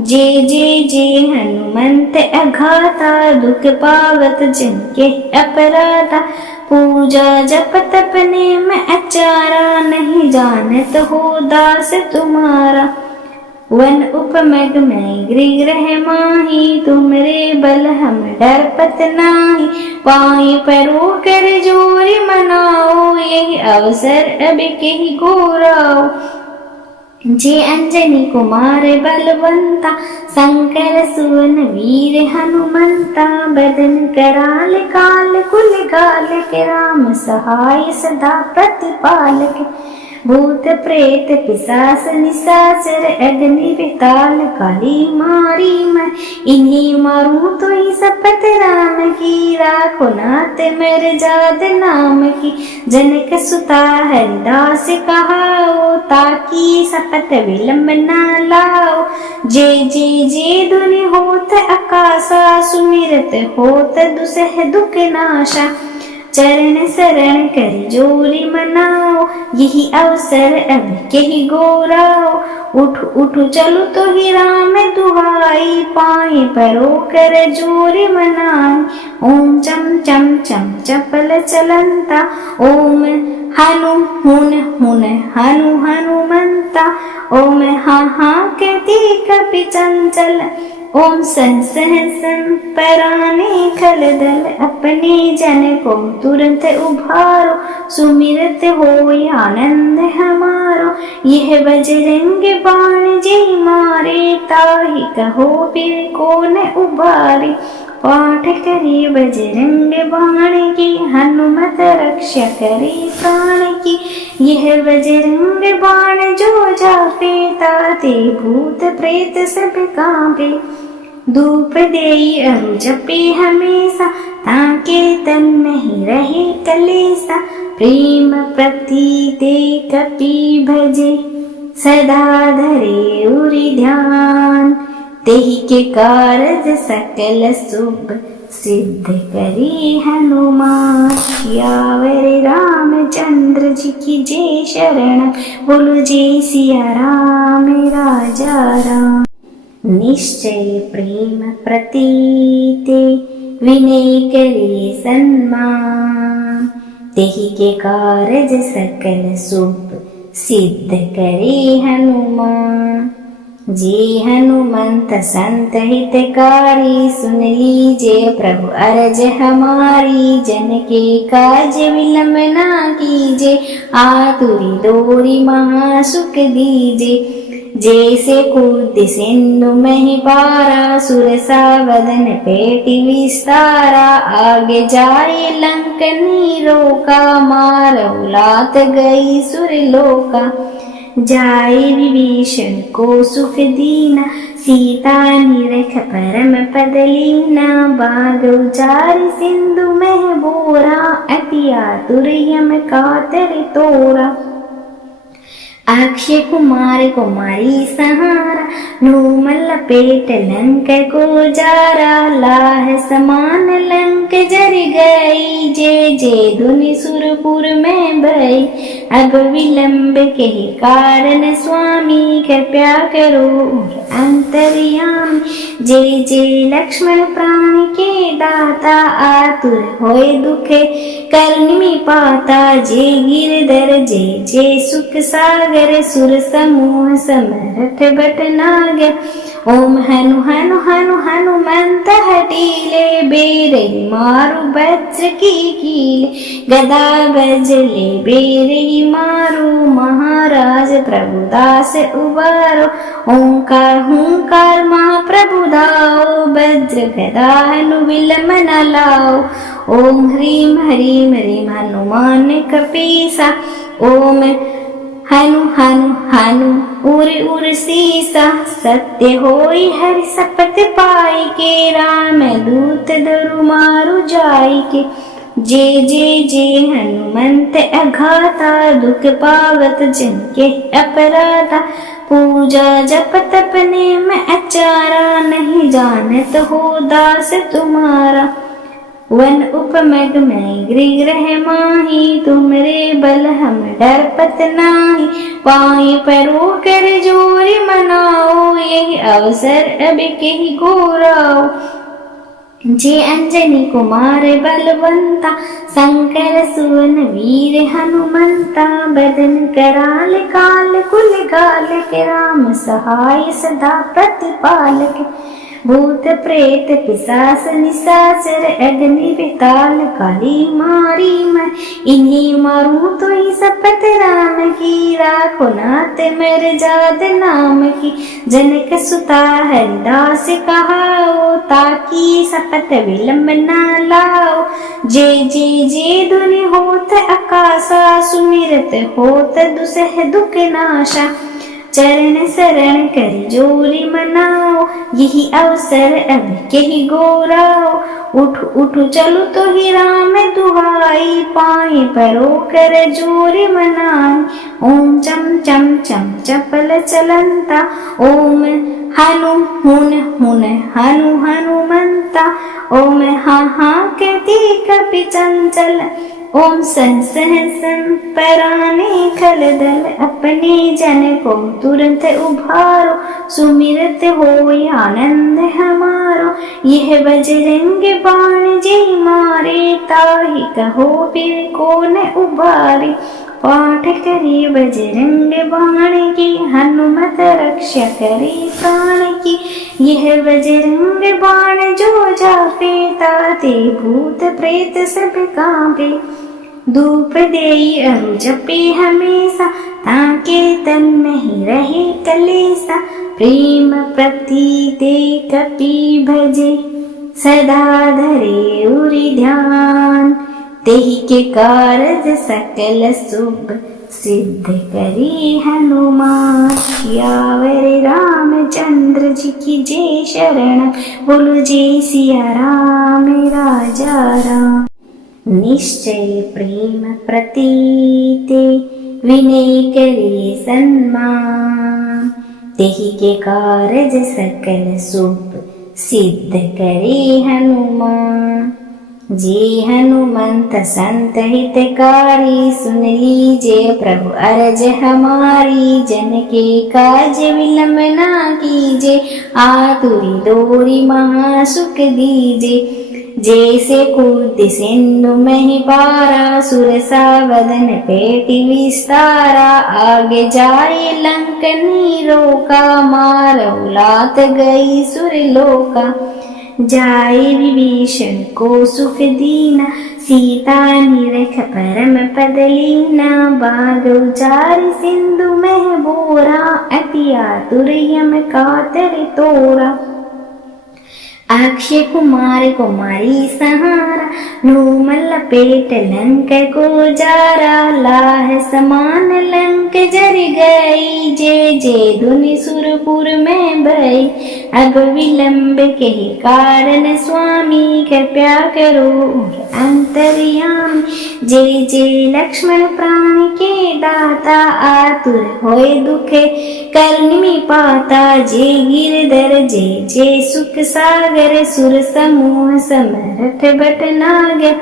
जे हनुमंत अघाता, दुख पावत जिनके अपराधा। पूजा जप तप नेम अचारा, नहीं जानत हो दास तुम्हारा। वन उपमग में गृह माही, तुमरे बल हम डरपत नाही। पाई परो कर जोरी मनाओ, यही अवसर अब के ही गोराओ। जे अंजनी कुमार बलवंता, शंकर सुवन वीर हनुमंता। बदन कराल काल कुल गाल के, राम सहाय सदा प्रतिपालक। भूत प्रेत पिशाच निशाचर, अग्नि बेताल काली मारी मैं। इन्हीं मारूं तो ही शपथ राम की, राखो नाथ मेरे जाद नाम की। जनक सुता हरिदास कहाओ, ताकि शपथ विलंब न लाओ। जे जे जे धुनि होत आकाशा, सुमिरत होत दुसह दुख नाशा। चरण शरण कर जोरी मनाओ, यही अवसर अब के ही गोराओ। उठ उठ चलो तो ही राम दुहाई, पाए परो कर जोरी मनाई। ओम चम चम चम चपल चलंता, ओम हनु हुन हुन हनु हनुमंता। ओम हा हा कहती कपि चंचल, ओम सह सह पराने खल दल। अपने जन को तुरंत उभारो, सुमिरत हो आनंद हमारो। यह बजरंग बाण जे मारे, ताहि कहो फिर कौन उबारे। पाठ करे बजरंग बाण की, हनुमत रक्षा करे प्राण की। यह बजरंग बाण जो जापे, ताते भूत प्रेत सब कांपे। धूप देई अरु जपे हमेशा, ताके तन नहीं रहे कलेसा। प्रेम प्रतीते कपि भजे, सदा धरे उरि ध्यान। तेहि के कारज सकल शुभ, सिद्ध करी हनुमान। सियावर रामचंद्र जी की जय शरण, बोलो जय सिया राम राजा राम। निश्चय प्रेम प्रतीते, विनय करे सन्मान। तेहि के कारज सकल शुभ, सिद्ध करे हनुमान। जे हनुमंत संत हितकारी, सुन लीजिए प्रभु अरज हमारी। जन के काज विलंब ना कीजे, आतुरी डोरी महासुख दीजे। जैसे कूद सिंधु में पारा, सुरसा वदन पेटि विस्तारा। आगे जाए लंकनी रोका, मारहु लात गई सुरलोका। जाए विभीषण को सुख दीना, सीता निरख परम पद लीना। बाग उचार सिंधु में बोरा, अति आतुर यम कातर तोरा। अक्षय कुमार कुमारी सहारा, नूमल पेट लंक को जारा। लाह समान लंक जर गई, जे जे धुनि सुरपुर में भई। अब विलंब के कारण स्वामी, कृपया करो अंतर्यामी। जे जे लक्ष्मण प्राण के दाता, आतुर होए दुख करनी पाता। जे गिरधर जे जे सुख सागर, सुर समूह समर्थ बट नागर। ओम हनु हनु हनु हनुमंत हटीले, बेरे मारु वज्र की कीले। गदा बजले बेरे मारो, महाराज प्रभुदास उबारो। ओंकार हुंकार महाप्रभु दाओ, वज्र गदा हनु विलंब न लाओ। ओम ह्रीम ह्रीम ह्रीम हनुमान कपीसा। ओम हनु हनु हनु उर उर सीसा। सत्य होई हरि शपथ पाई के, राम दूत धरु मारु जाई के। जे जे जे हनुमंत अघाता, दुख पावत जन के अपराधा। पूजा जप तप नेम अचारा, नहीं जानत हो दास तुम्हारा। वन उपमग में गृह माही, तुमरे बल हम डरपत नाही। पाई परो कर जोरी मनाओ, यही अवसर अब के ही गोराओ। जे अंजनी कुमार बलवंता, शंकर सुवन वीर हनुमंता, बदन कराल काल कुल गाल के, राम सहाय सदा प्रतिपालक। भूत प्रेत पिशाच निशाचर, अग्नि बेताल काली मारी मैं, इन्हीं मारूं तो ही शपथ राम की, राखो नाथ मेरे जाद नाम की। जनक सुता हरिदास कहाओ, ताकि शपथ विलंब न लाओ। जे धुनि होत आकाशा, सुमिरत होत दुसह दुख नाशा। चरण शरण कर जोरी मनाओ, यही अवसर अब कही गोराओ। उठ उठ चलो तो ही राम दुहाई, पाए परो कर जोरी मनाई। ओम चम चम चम चपल चलंता, ओम हनु हुन हुन हनु हनुमंता। ओम हा हा कहती कपि चंचल, ओम सह सह पराने खल दल। अपने जन को तुरंत उभारो, सुमिरत हो आनंद हमारो। यह बजरंग बाण जे मारे, ताहि कहो फिर कौन उबारे। पाठ करी बजरंग बाण की, हनुमत रक्षा करी प्राण की। यह बजरंग बाण जो जापे, ताते भूत प्रेत सब कांपे। धूप देई अरु जपे हमेशा, ताके तन नहीं रहे कलेसा। प्रेम प्रतीते कपि भजे, सदा धरे उरि ध्यान। तेहि के कारज सकल शुभ, सिद्ध करी हनुमान। सियावर रामचंद्र जी की जय शरण, बोलो जय सिया राम राजा राम। निश्चय प्रेम प्रतीते, विनय करे सन्मान। तेहि के कारज सकल शुभ, सिद्ध करे हनुमान। जे हनुमंत संत हितकारी, सुन लीजिए प्रभु अरज हमारी। जन के काज विलंब ना कीजे, आतुरी डोरी महासुख दीजे। जैसे कूद सिंधु में पारा, सुरसा वदन पेटि विस्तारा। आगे जाए लंकनी रोका, मारऊ लात गई सुरलोका। जाए विभीषण को सुख दीना, सीता निरख परम पद लीना। बाग उचार सिंधु में बोरा, अति आतुर यम कातर तोरा। अक्षय कुमार कुमारी सहारा, नूमल पेट लंक को जारा। लाह समान लंक जर गई, जे धुनि सुरपुर में भई। अब विलंब के कारण स्वामी, कृपया करो अंतर्यामी। जे लक्ष्मण प्राण के दाता, आतुर होए दुख करनी पाता। जे गिरधर जे सुख सागर, सुर समूह समरथ भटनागर।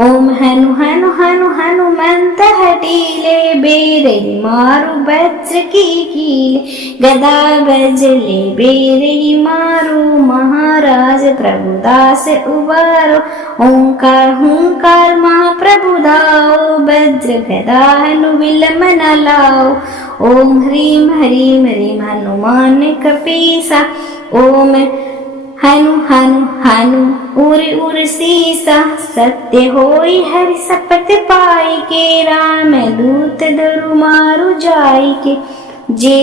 ओम हनु हनु हनु हनुमंत हटीले, बेरहि मारु वज्र की कीले। गदा बजले बेरहि मारु, महाराज प्रभुदास उबारो। ओंकार हुंकार महाप्रभु दाओ, वज्र गदा हनु विलंब न लाओ। ओम ह्रीम ह्रीम ह्रीम हनुमान कपीसा। ओम हनु हनु हनु उर उर सीसा। सत्य होई हरि शपथ पाई के, राम दूत दरु मारु जाई के। जे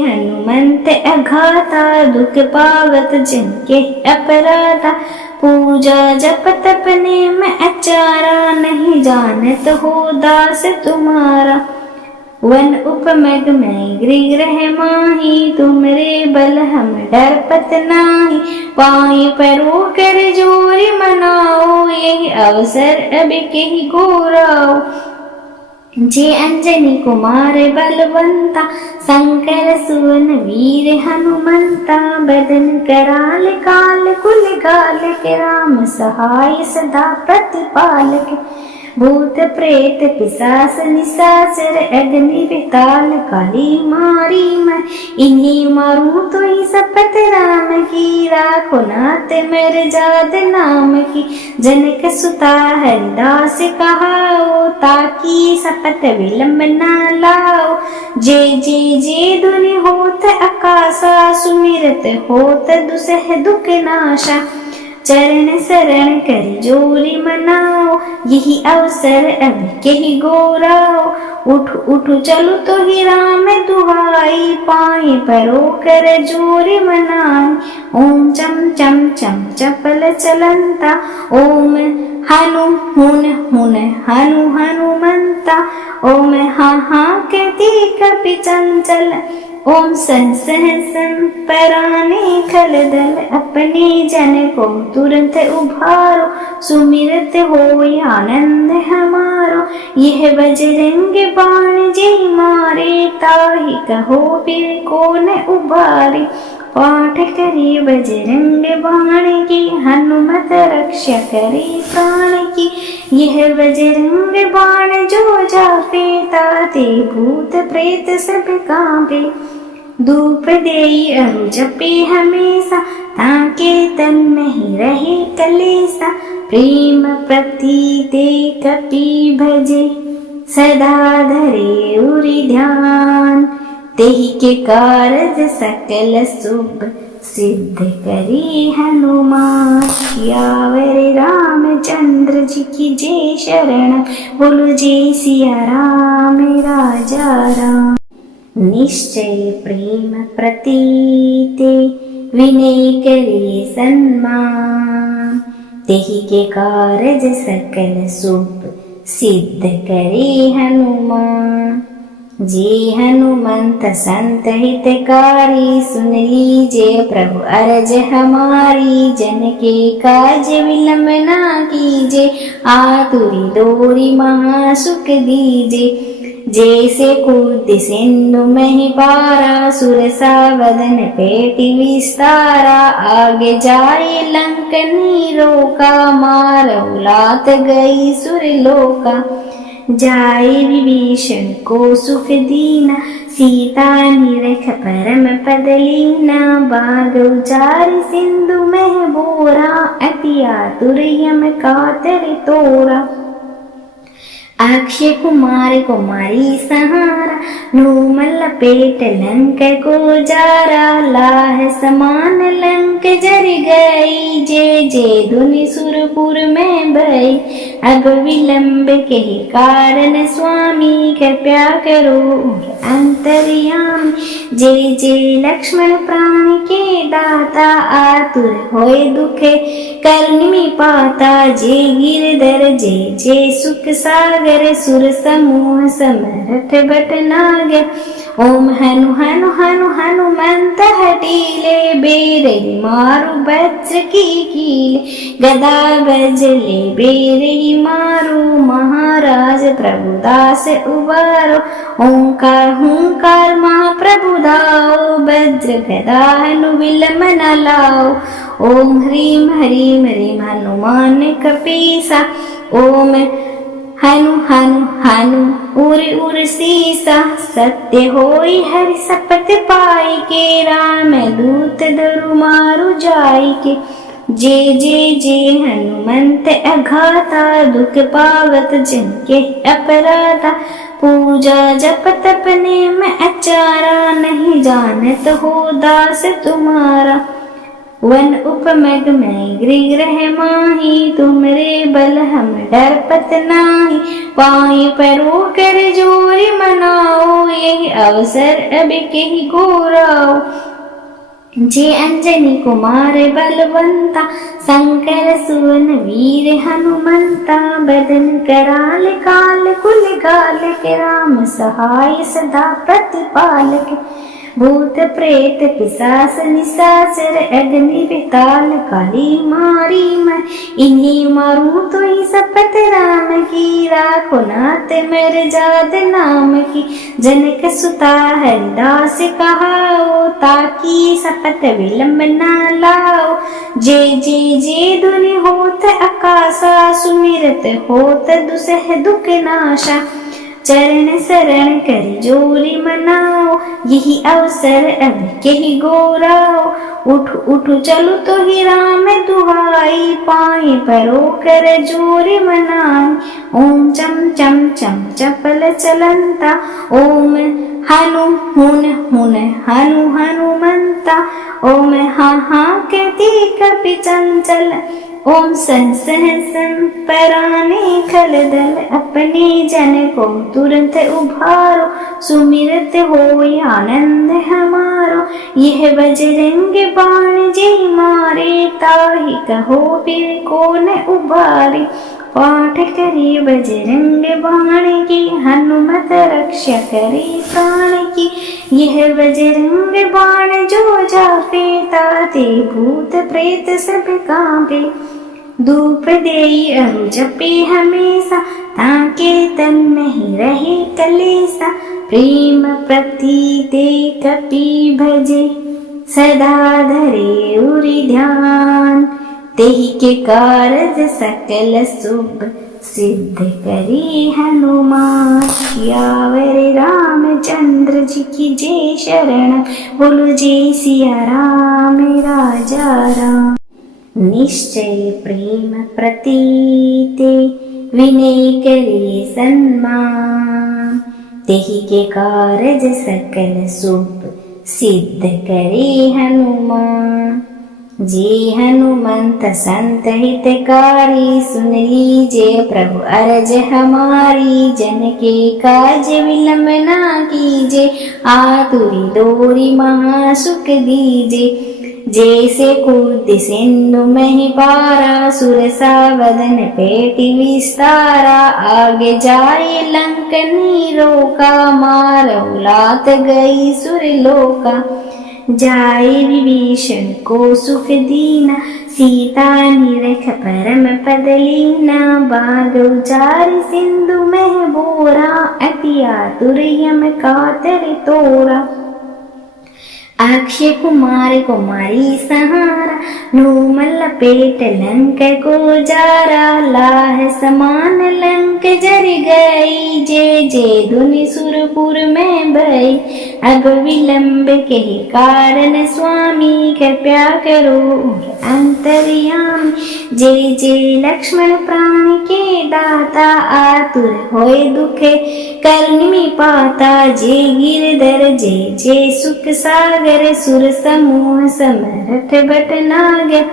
हनुमंत अघाता, दुख पावत जन के अपराधा। पूजा जप तप नेम अचारा, नहीं जानत हो दास तुम्हारा। वन उपमग में गृह माही, तुमरे बल हम डरपत नाही। पाई परो कर जोरी मनाओ, यही अवसर अब कही गोराओ। जे अंजनी कुमार बलवंता, शंकर सुवन वीर हनुमंता। बदन कराल काल कुल गाल के, राम सहाय सदा प्रतिपालक। भूत प्रेत पिशाच निशाचर अग्नि विताल काली मारी मैं, इन्हीं मारूं तो ही शपथ राम की, राखो नाथ मेरे जात नाम की। जनक सुता हरिदास कहाओ, ताकि शपथ विलंब न लाओ। जय जय जय धुनि होत आकाशा, सुमिरत होत दुसह दुख नाशा। चरण शरण करि जोरी मनाओ, यही अवसर अब केहि गोराओ। उठ उठ चलु तो ही राम दुहाई, पाए परो कर जोरी मनाई। ओम चम चम चम चपल चलंता, ओम हनु हुन हुन हनु हनुमंता। ओम हा हा कहती कपि चंचल, ओम सह सह पराने खल दल। अपने जन को तुरंत उभारो, सुमिरत हो आनंद हमारो। यह बजरंग बाण जय मारे, ताहि कहो फिर कौन उबारे। पाठ करी बजरंग बाण की, हनुमत रक्षा करे प्राण की। यह बजरंग बाण जो जापे, ताते भूत प्रेत सब कांपे। धूप देई अरु जपे हमेशा, ताके तन में ही रहे कलेसा। प्रेम प्रतीते कपि भजे, सदा धरे उरि ध्यान। तेहि के कारज सकल शुभ, सिद्ध करी हनुमान। सियावर रामचंद्र जी की जय शरण, बोलो जय सिया राम राजा राम। निश्चय प्रेम प्रतीते, विनय करे सन्मान। तेहि के कारज सकल शुभ, सिद्ध करे हनुमान। जे हनुमंत संत हितकारी, सुन लीजिए प्रभु अरज हमारी। जन के काज विलंब ना कीजे, आतुरी डोरी महासुख दीजे। जैसे कूद सिंधु में पारा, सुरसा वदन पेटि विस्तारा। आगे जाए लंकनी रोका, मारऊ लात गई सुरलोका। जाए विभीषण को सुख दीना, सीता निरख परम पद लीना। बाग उचार सिंधु में बोरा, अति आतुर यम कातर तोरा। अक्षय कुमार कुमारी सहारा, नूमल पेट लंक को जारा। लाह समान लंक जर गई, जय जय धुनि सुरपुर में भई। अब विलंब के कारण स्वामी, कृपया करो अंतर्यामी। जय जय लक्ष्मण प्राण के दाता, आतुर होए दुख करनी पाता। जय गिरधर जय जय सुख सागर, सुर समूह समरथ भटनागर। ओम हनु हनु हनु हनुमंत हटीले, बेरहि मारु वज्र की कीले। गदा बजले बेरहि मारु, महाराज प्रभुदास उबारो। ओंकार हुंकार महाप्रभु दाओ, वज्र गदा हनु विलंब न लाओ। ओम ह्रीम ह्रीम ह्रीम हनुमान कपीसा। ओम हनु हनु हनु उर उर सीसा। सत्य होई हरि शपथ पाई के, राम दूत दरु मारु जाई के। जय जय जय हनुमंत अघाता, दुख पावत जन के अपराधा। पूजा जप तप नेम अचारा, नहीं जानत हो दास तुम्हारा। वन उपमग में गृह माही, तुमरे बल हम डरपत नाही। पाई परो कर जोरी मनाओ, यही अवसर अब केहि गोराओ। जे अंजनी कुमार बलवंता, शंकर सुवन वीर हनुमंता। बदन कराल काल कुल गाल के, राम सहाय सदा प्रतिपालक। भूत प्रेत पिशाच निशाचर अग्नि बेताल काली मारी मैं, इन्हीं मारूं तो ही शपथ राम की, राखो नाथ मेरे जात नाम की। जनक सुता हरिदास कहाओ, ताकि शपथ विलंब न लाओ। जय जय जय धुनि होत आकाशा, सुमिरत होत दुसह दुख नाशा। चरण शरण कर जोरी मनाओ, यही अवसर अब कही गोराओ। उठ उठ चलो तो ही राम दुहाई, पाए परो कर जोरी मनाई। ओम चम चम चम चपल चलंता, ओम हनु हुन हुन हनु हनुमंता। ओम हा हा कहती कपि चंचल, ओम सह सह पराने खल दल। अपने जन को तुरंत उभारो, सुमिरत हो आनंद हमारो। यह बजरंग बाण जे मारे, ताहि कहो फिर कौन उबारे। पाठ करे बजरंग बाण की, हनुमत रक्षा करे प्राण की। यह बजरंग बाण जो जापे, ताते भूत प्रेत सब कांपे। धूप देई अरु जपे हमेशा, ताके तन में ही रहे कलेसा। प्रेम प्रतीते कपि भजे, सदा धरे उरि ध्यान। तेहि के कारज सकल शुभ, सिद्ध करी हनुमान। सियावर रामचंद्र जी की जय शरण, बोलो जय सिया राम राजा राम। निश्चय प्रेम प्रतीते, विनय करे सन्मान। तेहि के कारज सकल शुभ, सिद्ध करे हनुमान। जे हनुमंत संत हितकारी, सुन लीजिए प्रभु अरज हमारी। जन के काज विलंब ना कीजे, आतुरी डोरी महासुख दीजे। जैसे कूद सिंधु में पारा, सुरसा वदन पेटी विस्तारा। आगे जाए लंकनी रोका, मारऊ लात गई सुरलोका। जाए विभीषण को सुख दीना, सीता निरख परम पद लीना। बाग उचार सिंधु में बोरा, अति आतुर यम कातर तोरा। अक्षय कुमार कुमारी सहारा, नूमल पेट लंक को जारा। लाह समान लंक जर गई, जय जय धुनि सुरपुर में भई। अब विलंब के कारण स्वामी, कृपया करो अंतर्यामी। जय जय लक्ष्मण प्राण के दाता, आतुर होए दुख करनी पाता। जय गिरधर जय जय सुख सागर, सुर समूह समरथ भटनागर।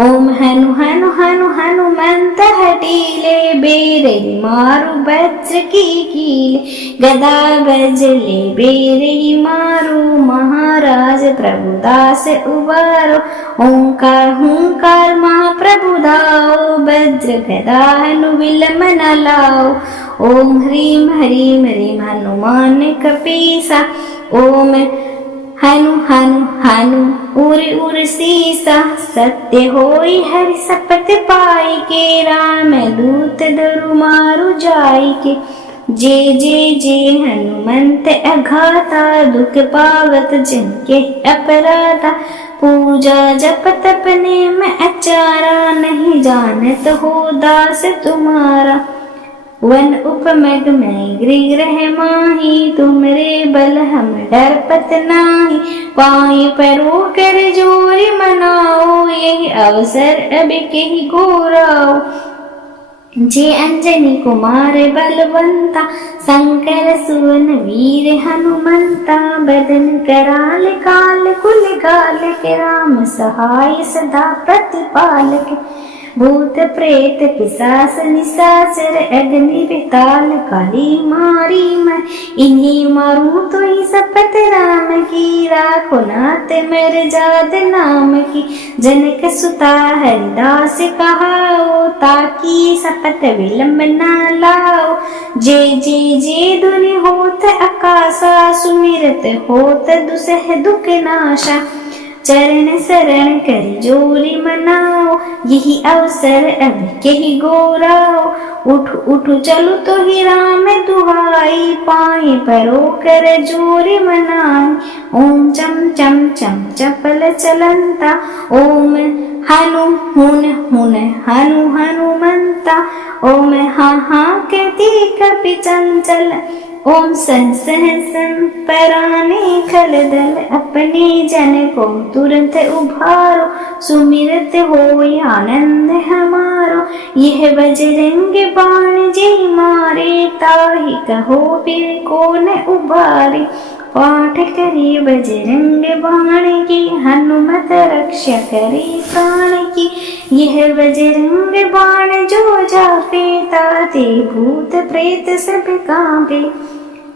ओम हनु हनु हनु हनुमंत हटीले, बेरहि मारु वज्र की कीले। गदा बजले बेरहि मारु, महाराज प्रभुदास उबारो। ओंकार हुंकार महाप्रभु दाओ, वज्र गदा हनु विलंब न लाओ। ओम ह्रीम ह्रीम ह्रीम हनुमान कपीसा। ओम हनु हनु हनु उर उर सीसा। सत्य होई हरि शपथ पाई के, राम दूत दरु मारु जाई के। जय जय जय हनुमंत अघाता, दुख पावत जन के अपराधा। पूजा जप तप नेम अचारा, नहीं जानत हो दास तुम्हारा। वन उपमग में गृह माही, तुमरे बल हम डरपत नाही। पाई परो कर जोरी मनाओ, यही अवसर अब कही गोराओ। जे अंजनी कुमार बलवंता, शंकर सुवन वीर हनुमंता। बदन कराल काल कुल गाल के, राम सहाय सदा प्रतिपालक। भूत प्रेत पिशाच निशाचर अग्नि बेताल काली मारी मैं, इन्हीं मारूं तो ही शपथ राम की, राखो नाथ मेरे जात नाम की। जनक सुता हरिदास कहाओ, ताकि शपथ विलंब न लाओ। जय जय जय धुनि होत आकाशा, सुमिरत होत दुसह दुख नाशा। चरण शरण करि जोरी मनाओ, यही अवसर अब कहि गोराओ। उठ उठ चलु तो ही राम दुहाई, पाए परो कर जोरी मनाई। ओम चम चम चम चपल चलंता, ओम हनु हुन हुन हनु हनुमंता। ओम हा हा कहती कपि चंचल, ओम सह सह पराने खल दल। अपने जन को तुरंत उभारो, सुमिरत हो आनंद हमारो। यह बजरंग बाण जे मारे, ताहि कहो फिर कौन उबारे। पाठ करी बजरंग बाण की, हनुमत रक्षा करे प्राण की। यह बजरंग बाण जो जापे, ताते भूत प्रेत सब कांपे।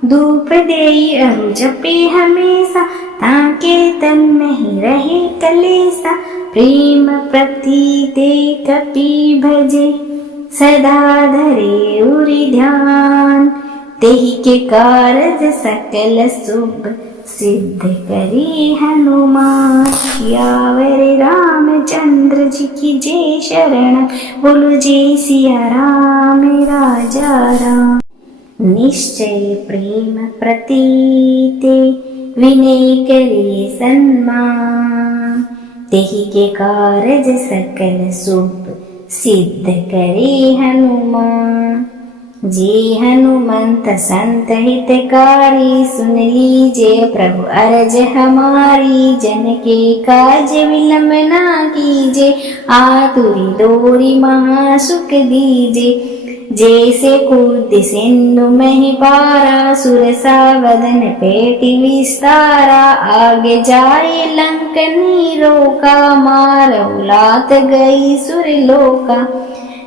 धूप देई अरु जपे हमेशा, ताके तन में ही रहे कलेसा। प्रेम प्रतीते कपि भजे, सदा धरे उरि ध्यान। तेहि के कारज सकल शुभ, सिद्ध करी हनुमान। सियावर रामचंद्र जी की जय शरण, बोलो जय सिया राम राजा राम। निश्चय प्रेम प्रतीते, विनय करे सन्मान। तेहि के कारज सकल शुभ, सिद्ध करे हनुमान। जे हनुमंत संत हितकारी, सुन लीजिए प्रभु अरज हमारी। जन के काज विलंब ना कीजे, आतुरी डोरी महासुख दीजे। जैसे कूद सिंधु में पारा, सुरसा वदन पेटी विस्तारा। आगे जाए लंकनी रोका, मारऊ लात गई सुरलोका।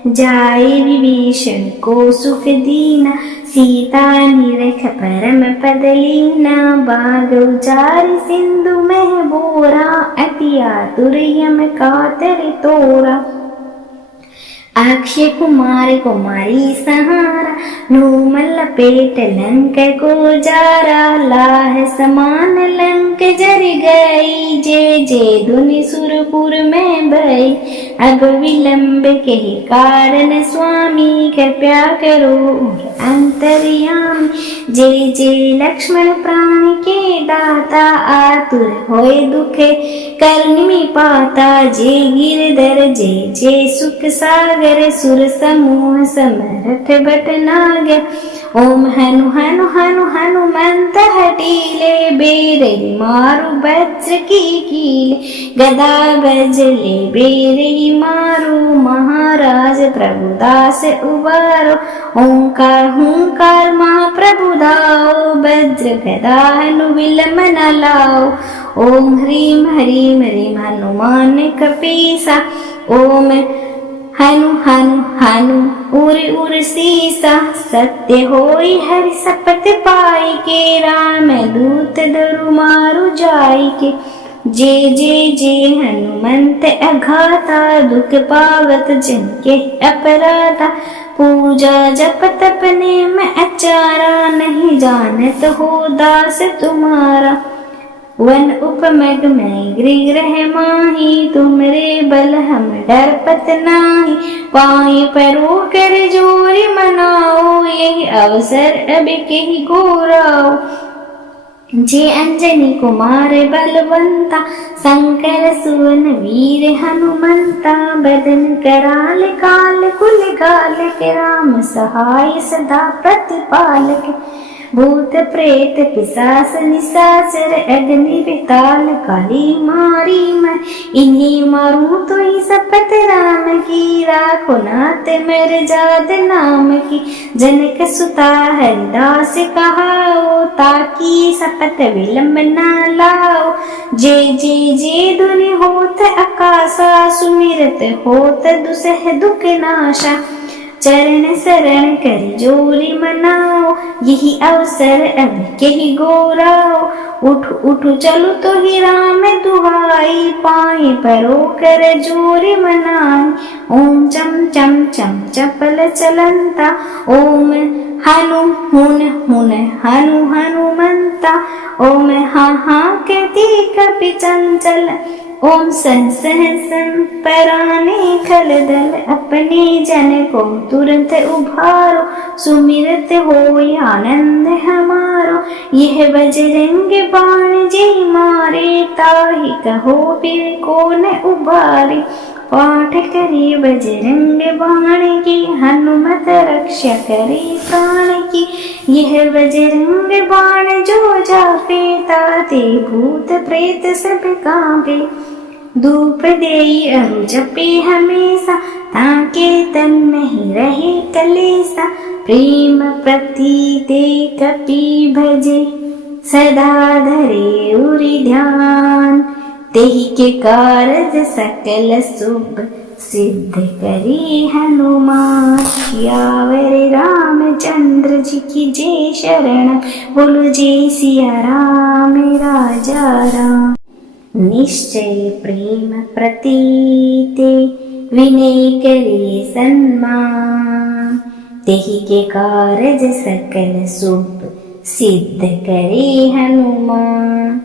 जाए विभीषण को सुख दीना, सीता निरख परम पद लीना। बाग उचार सिंधु में बोरा, अति आतुर यम कातर तोरा। अक्षय कुमार कुमारी सहारा, नूमल पेट लंक को जारा। लाह समान लंक जर गई, जय जय धुनि सुरपुर में भई। अब विलंब के कारण स्वामी, कृपया करो अंतर्यामी। जय जय लक्ष्मण प्राण के दाता, आतुर होए दुख करनी पाता। जय गिरधर जय जय सुख सागर, सुर समूह समरथ भटनागर। ओम हनु हनु हनु हनुमंत हटीले, बेरहि मारु वज्र की कीले। गदा बजले बेरहि मारु, महाराज प्रभुदास उबारो। ओंकार हुंकार महाप्रभु दाओ, वज्र गदा हनु विलंब न लाओ। ओम ह्रीम ह्रीम ह्रीम हनुमान कपीसा। ओम हनु हनु हनु उर उर सीसा। सत्य होई हरि शपथ पाई के, राम दूत दरु मारु जाई के। जय जय जय हनुमंत अघाता, दुख पावत जन के अपराधा। पूजा जप तप नेम अचारा, नहीं जानत हो दास तुम्हारा। वन उपमग में गृह माही, तुमरे बल हम डरपत नाही। पाई परो कर जोरी मनाओ, यही अवसर अब कहि गोराओ। जे अंजनी कुमार बलवंता, शंकर सुवन वीर हनुमंता। बदन कराल काल कुल गाल के, राम सहाय सदा प्रतिपालक। भूत प्रेत पिशाच निशाचर अग्नि बेताल काली मारी मैं, इन्हीं मारूं तो ही शपथ राम की, राखो नाथ मेरे जाद नाम की। जनक सुता हरिदास कहाओ, ताकि शपथ विलंब न लाओ। जय जय जय धुनि होत आकाशा, सुमिरत होत दुसह दुख नाशा। चरण शरण कर जोरी मनाओ, यही अवसर अब कही गोराओ। उठ उठ चलो तो ही राम दुहाई, पाए परो कर जोरी मनाई। ओम चम चम चम चपल चलंता, ओम हनु हुन हुन हनु हनुमंता। ओम हा हा कहती कपि चंचल, ओम सह सह सं पराने खल दल। अपने जन को तुरंत उभारो, सुमिरत हो आनंद हमारो। यह बजरंग बाण जे मारे, ताहि कहो फिर कौन उबारे। पाठ करे बजरंग बाण की, हनुमत रक्षा करे प्राण की। यह बजरंग बाण जो जापे, ताते भूत प्रेत सब कांपे। धूप देई अरु जपे हमेशा, ताके तन में ही रहे कलेसा। प्रेम प्रतीते कपि भजे, सदा धरे उरि ध्यान। तेहि के कारज सकल शुभ, सिद्ध करी हनुमान। सियावर रामचंद्र जी की जय शरण, बोलो जय सिया राम राजा राम। निश्चय प्रेम प्रतीते, विनय करे सन्मान। तेहि के कारज सकल शुभ, सिद्ध करे हनुमान।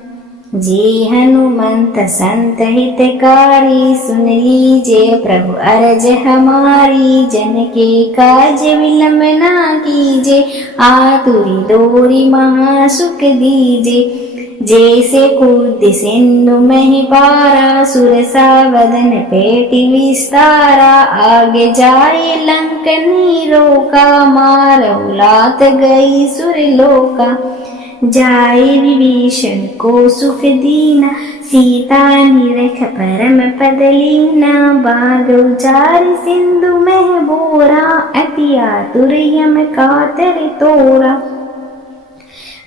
जे हनुमंत संत हितकारी, सुन लीजिए प्रभु अरज हमारी। जन के काज विलंब ना कीजे, आतुरी डोरी महासुख दीजे। जैसे कूद सिंधु में पारा, सुरसा वदन पेटि विस्तारा। आगे जाए लंकनी रोका, मारौ लात गई सुरलोका। जाए विभीषण को सुख दीना, सीता निरख परम पद लीना। बाग उचार सिंधु में बोरा, अति आतुर यम कातर तोरा।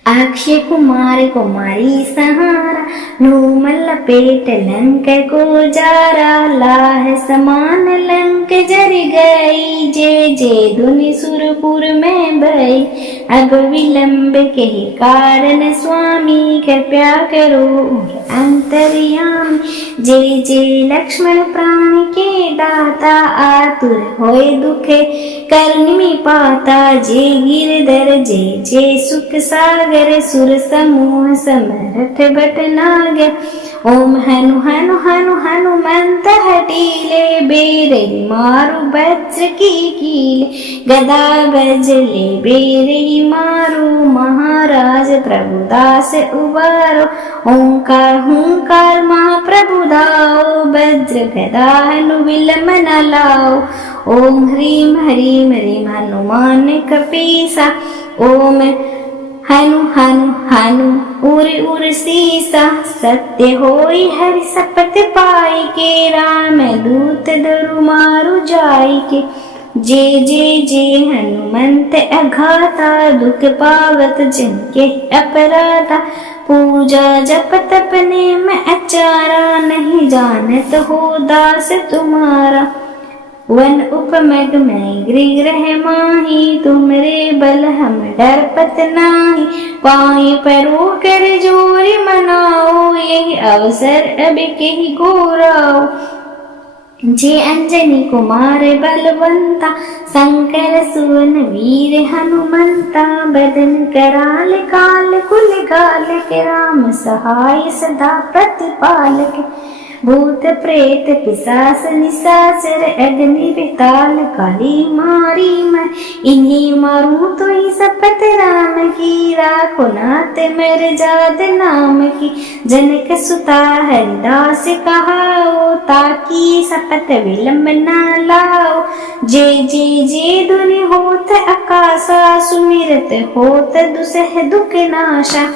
अक्षय कुमार कुमारी सहारा, नूमल पेट लंक को जारा। लाह समान लंक जर गई, जय जय धुनि सुरपुर में भई। अब विलंब के कारण स्वामी, कृपया करो अंतर्यामी। जय जय लक्ष्मण प्राण के दाता, आतुर होए दुख करनी में पाता। जय गिरधर जय जय सुख सागर, सुर समूह समरथ भटनागर। ओम हनु हनु हनु हनुमंत हटीले, बेरहि मारु वज्र की कीले। गदा बजले बेरहि मारु, महाराज प्रभुदास उबारो। ओंकार हुंकार महाप्रभु दाओ, वज्र गदा हनु विलंब न लाओ। ओम ह्रीं ह्रीं ह्रीं हनुमान कपीसा, ओम हनु हनु हनु उर उर सीसा। सत्य होई हरि शपथ पाई के, राम दूत दरु मारु जाई के। जय जय जय हनुमंत अघाता, दुख पावत जिनके अपराधा। पूजा जप तप नेम अचारा, नहीं जानत हो दास तुम्हारा। वन उपमग में गृह माही, तुमरे बल हम डरपत नाही। पाए परो कर जोरी मनाओ, यही अवसर अब कही गोराओ। जे अंजनी कुमार बलवंता, शंकर सुवन वीर हनुमंता। बदन कराल काल कुल गाल के, राम सहाय सदा प्रतिपालक। भूत प्रेत पिशाच निशाचर, अग्नि बेताल काली मारी मैं। इन्हीं मारूं तो ही शपथ राम की, राखो नाथ मेरे जाद नाम की। जनक सुता हरिदास कहाओ, ताकि सपत विलंब न लाओ। जे धुनि होत आकाशा, सुमिरत होत दुसह दुख नाशा।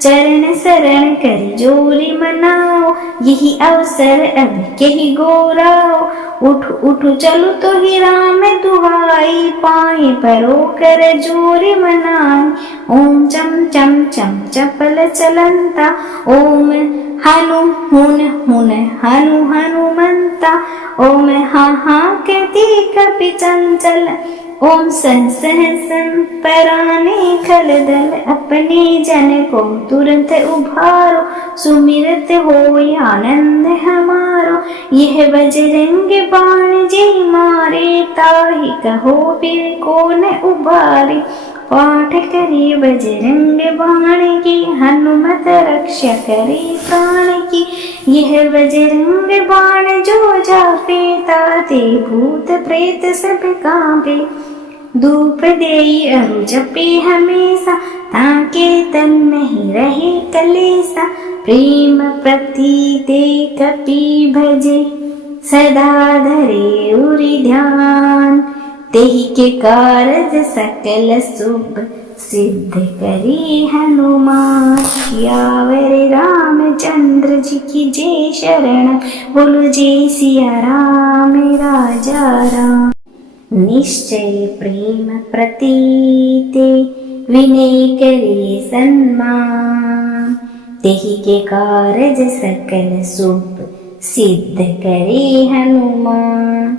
चरण शरण कर जोरी मनाओ, यही अवसर अब कही गोराओ। उठ उठ चलो तो ही राम दुहाई, पाए परो कर जोरी मनाई। ओम चम चम चम चपल चलंता, ओम हनु हुन हुन हनु हनुमंता। ओम हा हा कहती कपि चंचल, ओम सह सह पराने खल दल। अपने जन को तुरंत उभारो, सुमिरत होय आनंद हमारो। यह बजरंग बाण जे मारे, ताहि कहो फिर कौन उबारे। पाठ करे बजरंग बाण की, हनुमत रक्षा करे प्राण की। यह बजरंग बाण जो जापे, ताते भूत प्रेत सब कांपे। धूप देई अरु जपे हमेशा, ताके तन नहीं रहे कलेसा। प्रेम प्रतीते कपि भजे, सदा धरे उरि ध्यान। तेहि के कारज सकल शुभ, सिद्ध करी हनुमान। सियावर रामचंद्र जी की जय शरण, बोलो जय सिया राम राजा राम। निश्चय प्रेम प्रतीते, विनय करे सन्मान। तेहि के कारज सकल शुभ, सिद्ध करे हनुमान।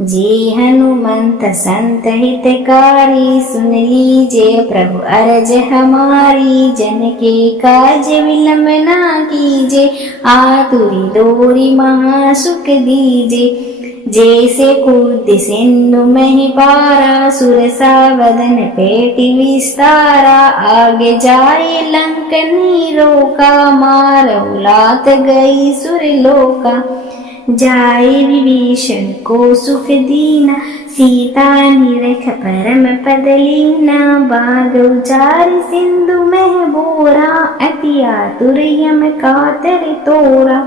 जे हनुमंत संत हितकारी, सुन लीजे प्रभु अरज हमारी। जन के काज विलंब ना कीजे, आतुरी डोरी महासुख दीजे। जैसे कूद सिंधु महि पारा, सुरसा वदन पेटि विस्तारा। आगे जाए लंकनी रोका, मारहु लात गई सुरलोका। जाए विभीषण को सुख दीना, सीता निरख परम पद लीना। बाग उचारि सिंधु मह बोरा, अति आतुर यम कातर तोरा।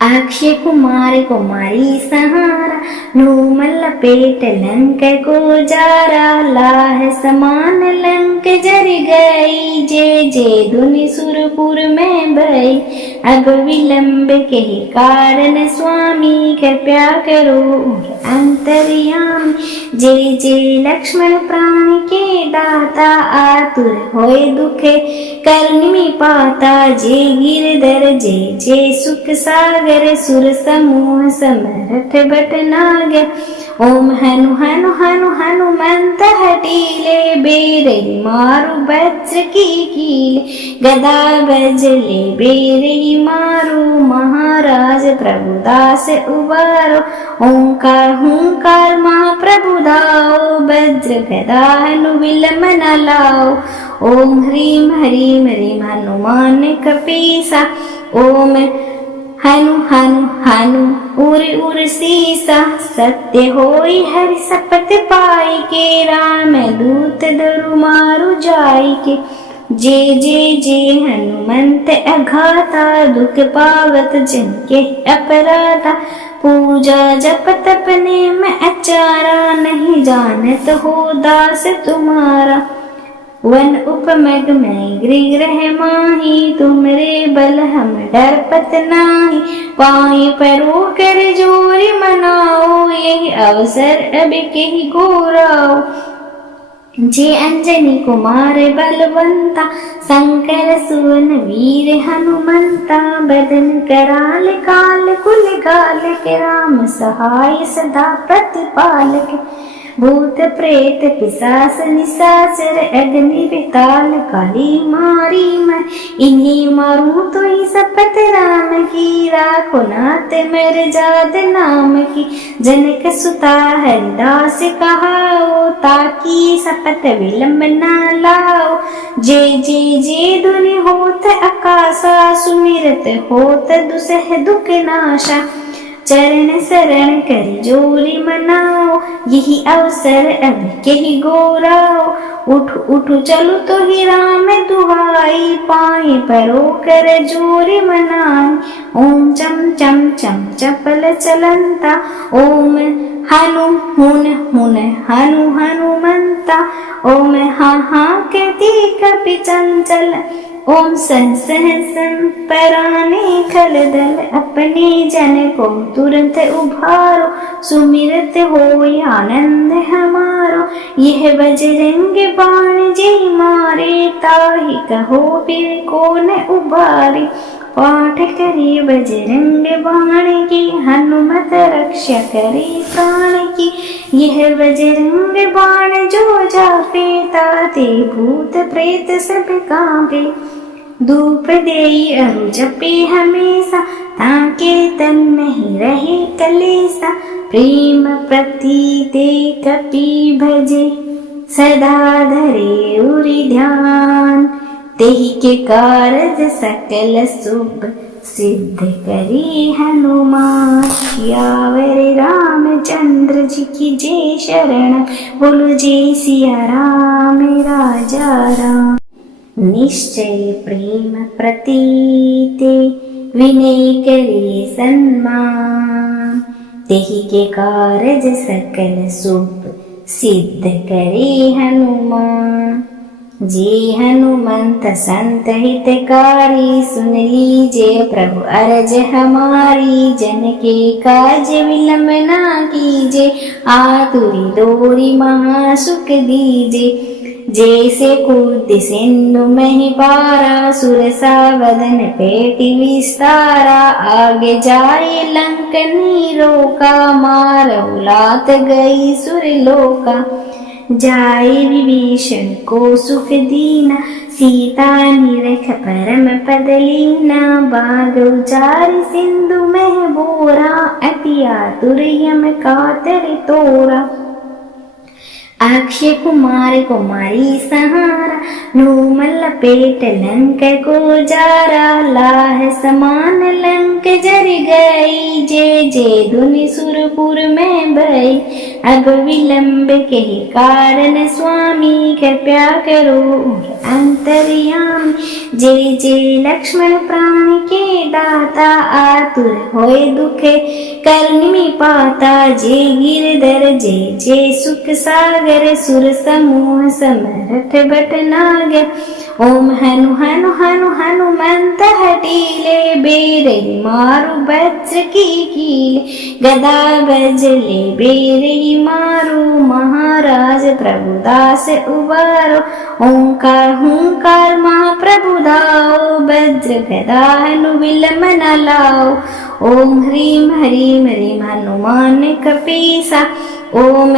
अक्षय कुमार कुमारी सहारा, नूमल लपेट लंक को जारा। लाह समान लंक जर गई, जे धुनि सुरपुर में भई। अब विलंब के कारण स्वामी, कृपया करो अंतर्यामी। जे लक्ष्मण प्राण के दाता, आतुर होय दुख करनि में पाता। जे गिरधर जे सुख सागर, सुर समूह समरथ भटनागर। ओम हनु हनु हनु हनुमंत हटीले, बेरहि मारु वज्र की कीले। गदा बजले बेरहि मारु, महाराज प्रभुदास उबारो। ओंकार हुंकार महाप्रभु दाओ, वज्र गदा हनु विलंब न लाओ। ओम ह्रीम ह्रीम ह्रीम हनुमान कपीसा। ओम हनु हनु हनु उर उर सीसा। सत्य होई हरि सपत पाई के, राम दूत दरु मारु जाई के। जे हनुमंत अघाता, दुख पावत जन के अपराधा। पूजा जप तप नेम अचारा, नहीं जानत हो दास तुम्हारा। वन उपमग में गृह माही, तुमरे बल हम डरपत नाही। पाए परो कर जोरी मनाओ, यही अवसर अब कही गोराओ। जे अंजनी कुमार बलवंता, शंकर सुवन वीर हनुमंता। बदन कराल काल कुल गाल के, राम सहाय सदा प्रतिपालक। भूत प्रेत पिशाच निशाचर, अग्नि विताल काली मारी मैं। इन्हीं मारू तो ही सपत राम की, राखो नाथ मेरे जाद नाम की। जनक सुता हरिदास कहाओ, ताकि सपत विलंब न लाओ। जे धुनि होत आकाशा, सुमिरत होत दुसह दुख नाशा। चरण शरण करी जोरी मनाओ, यही अवसर अब कही गोराओ। उठ उठ चलो तो ही राम दुहाई, पाए परो कर जोरी मनाई। ओम चम चम चम चपल चलंता, ओम हनु हुन हुन हनु हनुमंता। ओम हा हा कहती कपि चंचल, ओम सह सह पराने खल दल। अपने जन को तुरंत उभारो, सुमिरत होय आनंद हमारो। यह बजरंग बाण जे मारे, ताहि कहो फिर कौन उबारे। पाठ करे बजरंग बाण की, हनुमत रक्षा करे प्राण की। यह बजरंग बाण जो जापे, ताते भूत प्रेत सब कांपे। धूप देई अरु जपे हमेशा, ताके तन नहीं रहे कलेसा। प्रेम प्रतीते कपि भजे, सदा धरे उरि ध्यान। तेहि के कारज सकल शुभ, सिद्ध करी हनुमान। सियावर रामचंद्र जी की जय शरण, बोलो जय सिया राम राजा राम। निश्चय प्रेम प्रतीते, विनय करे सन्मान। तेहि के कारज सकल शुभ, सिद्ध करे हनुमान। जे हनुमंत संत हितकारी, सुन लीजिए प्रभु अरज हमारी। जन के काज विलंब ना कीजे, आतुरी डोरी महासुख दीजे। जैसे कूद सिंधु मही पारा, सुरसा वदन पेटि विस्तारा। आगे जाए लंकनी रोका, मारऊ लात गई सुरलोका। जाए विभीषण को सुख दीना, सीता निरख परम पद लीना। बाग उचारि सिंधु मह बोरा, अति आतुर यम कातर तोरा। अक्षय कुमार कुमारी सहारा, नूमल लपेट लंक को जारा। लाह समान लंक जर गई, जे जे धुनि सुरपुर में भई। अब विलंब के कारण स्वामी, कृपया करो अंतर्यामी। जे जे लक्ष्मण प्राण के दाता, आतुर होए दुख करनी में पाता। जे गिरधर जे जे सुख सागर, सुर समूह समरथ भटनागर। ओम हनु हनु हनु हनुमंत हटीले, बेरहि मारु वज्र की कीले। गदा बजले बेरहि मारु, महाराज प्रभुदास उबारो। ओंकार हुंकार महाप्रभु दाओ, वज्र गदा हनु विलंब न लाओ। ओम ह्रीम ह्रीम ह्रीम हनुमान कपीसा, ओम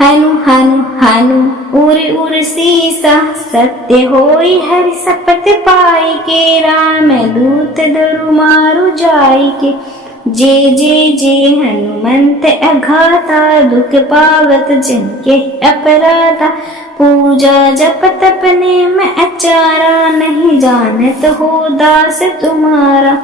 हनु हनु हनु उर उर सीसा। सत्य होई हरि शपथ पाई के, राम दूत दरु मारु जाई के। जे जे जे हनुमंत अघाता, दुख पावत जन के अपराधा। पूजा जप तप नेम अचारा, नहीं जानत हो दास तुम्हारा।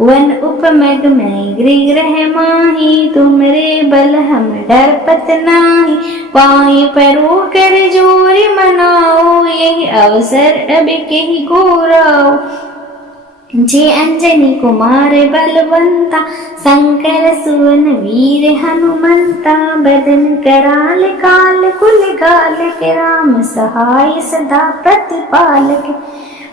वन उपमग में गृह माही, तुमरे बल हम डरपत नाही। पाए परो कर जोरी मनाओ, यही अवसर अब कही गोराओ। जे अंजनी कुमार बलवंता, शंकर सुवन वीर हनुमंता। बदन कराल काल कुल गाल के, राम सहाय सदा प्रतिपालक।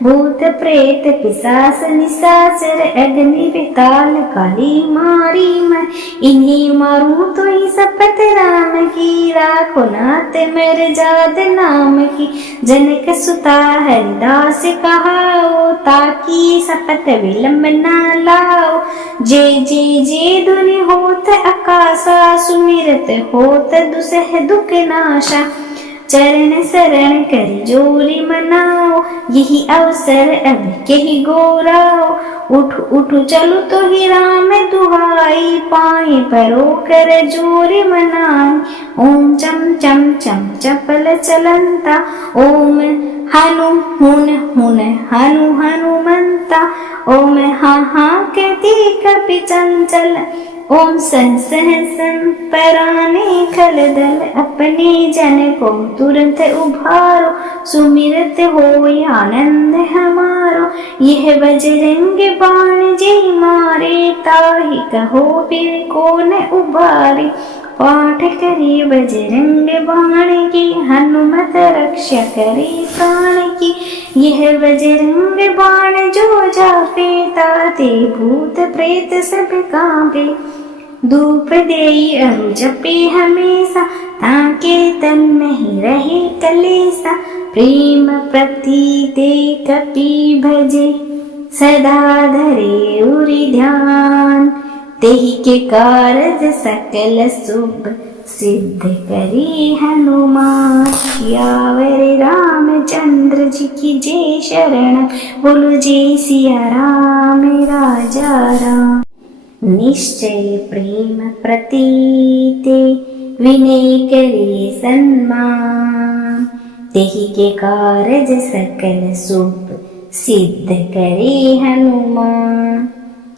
भूत प्रेत पिशाच निशाचर, अग्नि बेताल काली मारी मैं। इन्हीं मारूं तो ही शपथ राम की, राखो नाथ मेरे जाद नाम की। जनक सुता हरिदास कहाओ, ताकि शपथ विलंब न लाओ। जे जे जे धुनि होत आकाशा, सुमिरत होत दुसह दुख नाशा। चरण शरण करी जोरी मनाओ, यही अवसर अब कही गोराओ। उठ उठ चलो तो ही राम दुहाई, पाए परो कर जोरी मनाई। ओम चम चम चम चपल चलंता, ओम हनु हुन हुन हनु हनुमंता। ओम हा हा कहती कपि कपि चंचल। ओम सहस्र पराने खलदल, अपने जन को तुरंत उभारो, सुमिरत होय आनंद हमारो। यह बजरंग बाण जे मारे, ताहि कहो फिर कौन उबारे। पाठ करे बजरंग बाण की, हनुमत रक्षा करे प्राण की। यह बजरंग बाण जो जापे, ताते भूत प्रेत सब कांपे। धूप देई अरु जपे हमेशा, ताके तन नहीं रहे कलेसा। प्रेम प्रतीते कपि भजे, सदा धरे उरि ध्यान। तेहि के कारज सकल शुभ, सिद्ध करी हनुमान। सियावर रामचंद्र जी की जय शरण, बोलो जय सिया राम राजा राम। निश्चय प्रेम प्रतीते, विनय करे सन्मान। तेहि के कारज सकल शुभ, सिद्ध करे हनुमान।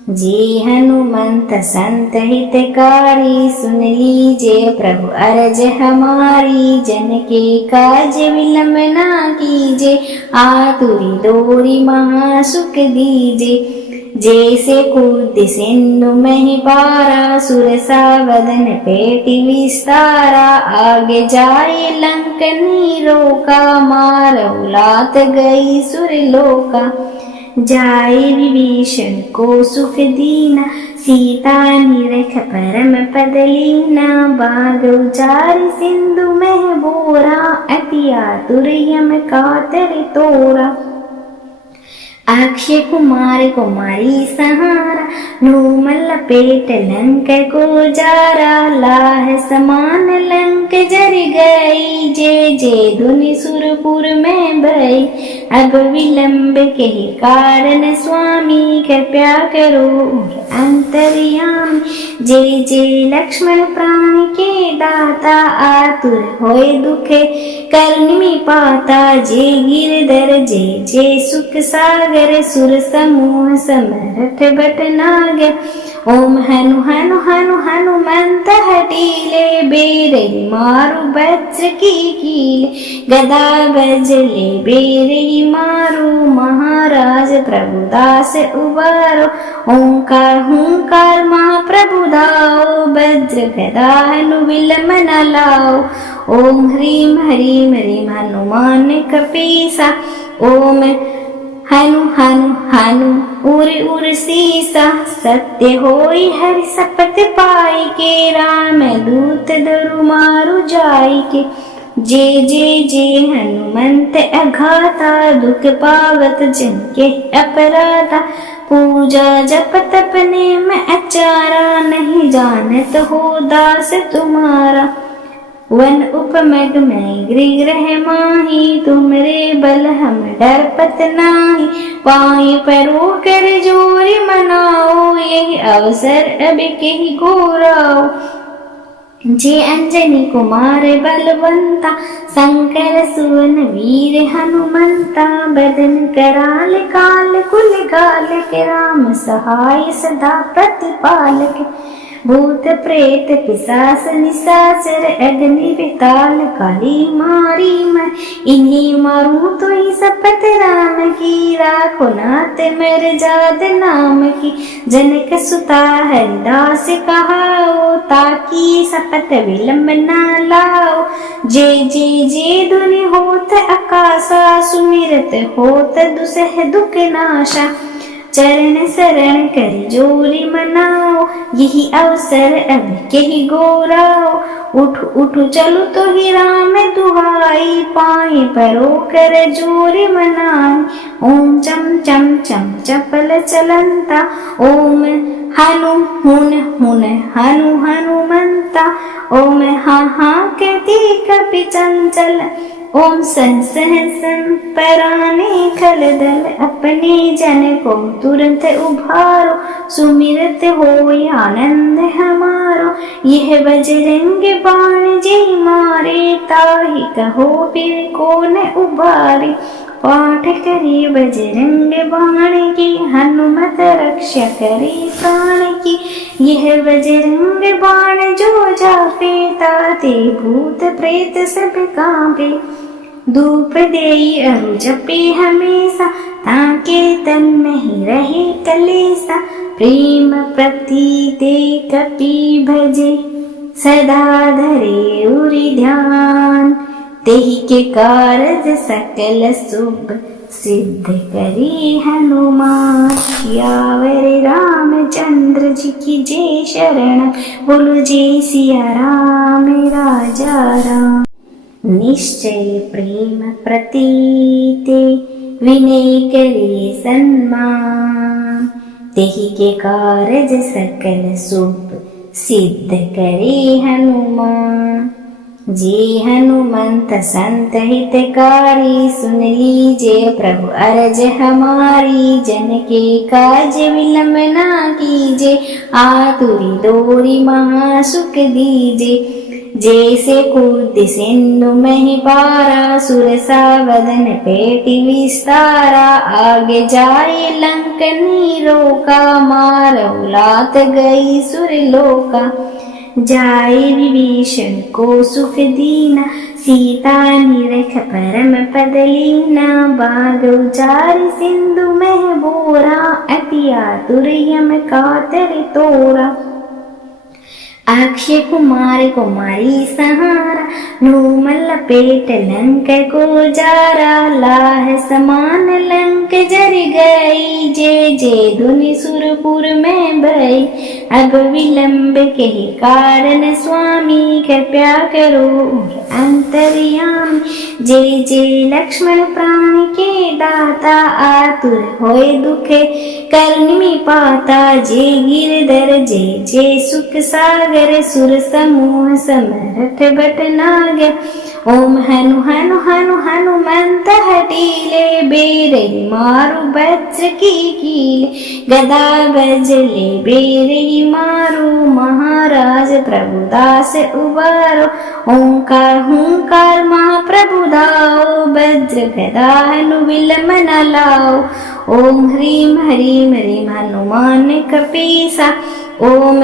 जे हनुमंत संत हितकारी, सुन लीजिए प्रभु अरज हमारी। जन के काज विलंब ना कीजे, आतुरी डोरी महासुख दीजे। जैसे कूद सिंधु महि पारा, सुरसा वदन पेटि विस्तारा। आगे जाए लंकनी रोका, मारहु लात गई सुरलोका। जाए विभीषण को सुख दीना, सीता निरख परम पद लीना। बाग उचारि सिंधु महि बोरा, अति आतुर यम कातर तोरा। अक्षय कुमार कुमारी सहारा, नूमल लपेट लंक को जारा। लाह समान लंक जर गई, जे जे धुनि सुरपुर में भई। अब विलंब के कारण स्वामी, कृपया करो अंतर्यामी। जे जे लक्ष्मण प्राण के दाता, आतुर होए दुख करनि में पाता। जे गिरधर जे जे सुख सागर, सुर समूह समरथ भटनागर। ओम हनु हनु हनु हनुमंत हटीले, बेरहि मारु वज्र की कीले। गदा बजले बेरहि मारु, महाराज प्रभुदास उबारो। ओंकार हुंकार महाप्रभु दाओ, वज्र गदा हनु विलंब न लाओ। ओम ह्रीं ह्रीं ह्रीं हनुमान कपीसा, ओम हनु हनु हनु उर उर सीसा। सत्य होई हरि सपत पाई के, राम दूत दरु मारु जाई के। जे जे जे हनुमंत अघाता, दुख पावत जन के अपराधा। पूजा जप तप नेम अचारा, नहीं जानत हो दास तुम्हारा। वन उपमग में गृह माही, तुमरे बल हम डरपत नाही। पाई परो कर जोरी मनाओ, यही अवसर अब कही गोराओ। जे अंजनी कुमार बलवंता, शंकर सुवन वीर हनुमंता। बदन कराल काल कुल गाल के, राम सहाय सदा प्रतिपालक। भूत प्रेत पिशाच निशाचर, अग्नि विताल काली मारी मैं। इन्हीं मारूं तो ही शपथ राम की, राखो नाथ मेरे जाद नाम की। जनक सुता हरिदास कहाओ, ताकि शपथ विलंब न लाओ। जे जे जे धुनि होत आकाशा, सुमिरत होत दुसह दुख नाशा। चरण शरण कर जोरी मनाओ, यही अवसर अब कही गोराओ। उठ उठ चलो तो ही राम दुहाई, पाए परो कर जोरी मनाई। ओम चम चम चम चपल चलंता, ओम हनु हुन हुन हनु हनुमंता। ओम हा हा कहती कपि चंचल, ओम सहस्र पराने खलदल। अपने जन को तुरंत उभारो, सुमिरत होय आनंद हमारो। यह बजरंग बाण जे मारे, ताहि कहो फिर कौन उबारे। पाठ करे बजरंग बाण की, हनुमत रक्षा करे प्राण की। यह बजरंग बाण जो जापे ताते भूत प्रेत सब कांपे। धूप देई अरु जपे हमेशा ताके तन में ही रहे कलेसा। प्रेम प्रतीते कपि भजे सदा धरे उरि ध्यान। तेहि के कारज सकल शुभ सिद्ध करी हनुमान। सियावर रामचंद्र जी की जय शरण बोलो जय सिया राम राजा राम। निश्चय प्रेम प्रतीते विनय करे सन्मान। तेहि के कारज सकल शुभ सिद्ध करे हनुमान। जे हनुमंत संत हितकारी सुन लीजिए प्रभु अरज हमारी। जन के काज विलंब ना कीजे आतुरी दोरी महासुख दीजे। जैसे कूद सिंधु में पारा सुरसा वदन पेटी विस्तारा। आगे जाए लंकनी रोका मारौ लात गई सुरलोका। जाए विभीषण को सुख दीना सीता निरख परम पद लीना। बाग उचार सिंधु में बोरा अति आतुर यम कातर तोरा। अक्षय कुमार कुमारी सहारा नूमल लपेट लंक को जारा। लाह समान लंक जर गई जे जे धुनि सुरपुर में भई। अब विलंब के कारण स्वामी कृपया करो अंतर्यामी। जे जे लक्ष्मण प्राण के दाता आतुर होए दुख करनी में पाता। जे गिरधर जे जे सुख सागर सुर समूह समरथ बट नाग। ओम हनु हनु हनु हनुमंत हटीले बेरही मारु वज्र की कीले। गदा बजले बेरही मारु महाराज प्रभुदास उबारो। ओंकार हुंकार महाप्रभु दाओ वज्र गदा हनु विलंब न लाओ। ओम ह्रीम ह्रीम ह्रीम हनुमान कपीसा। ओम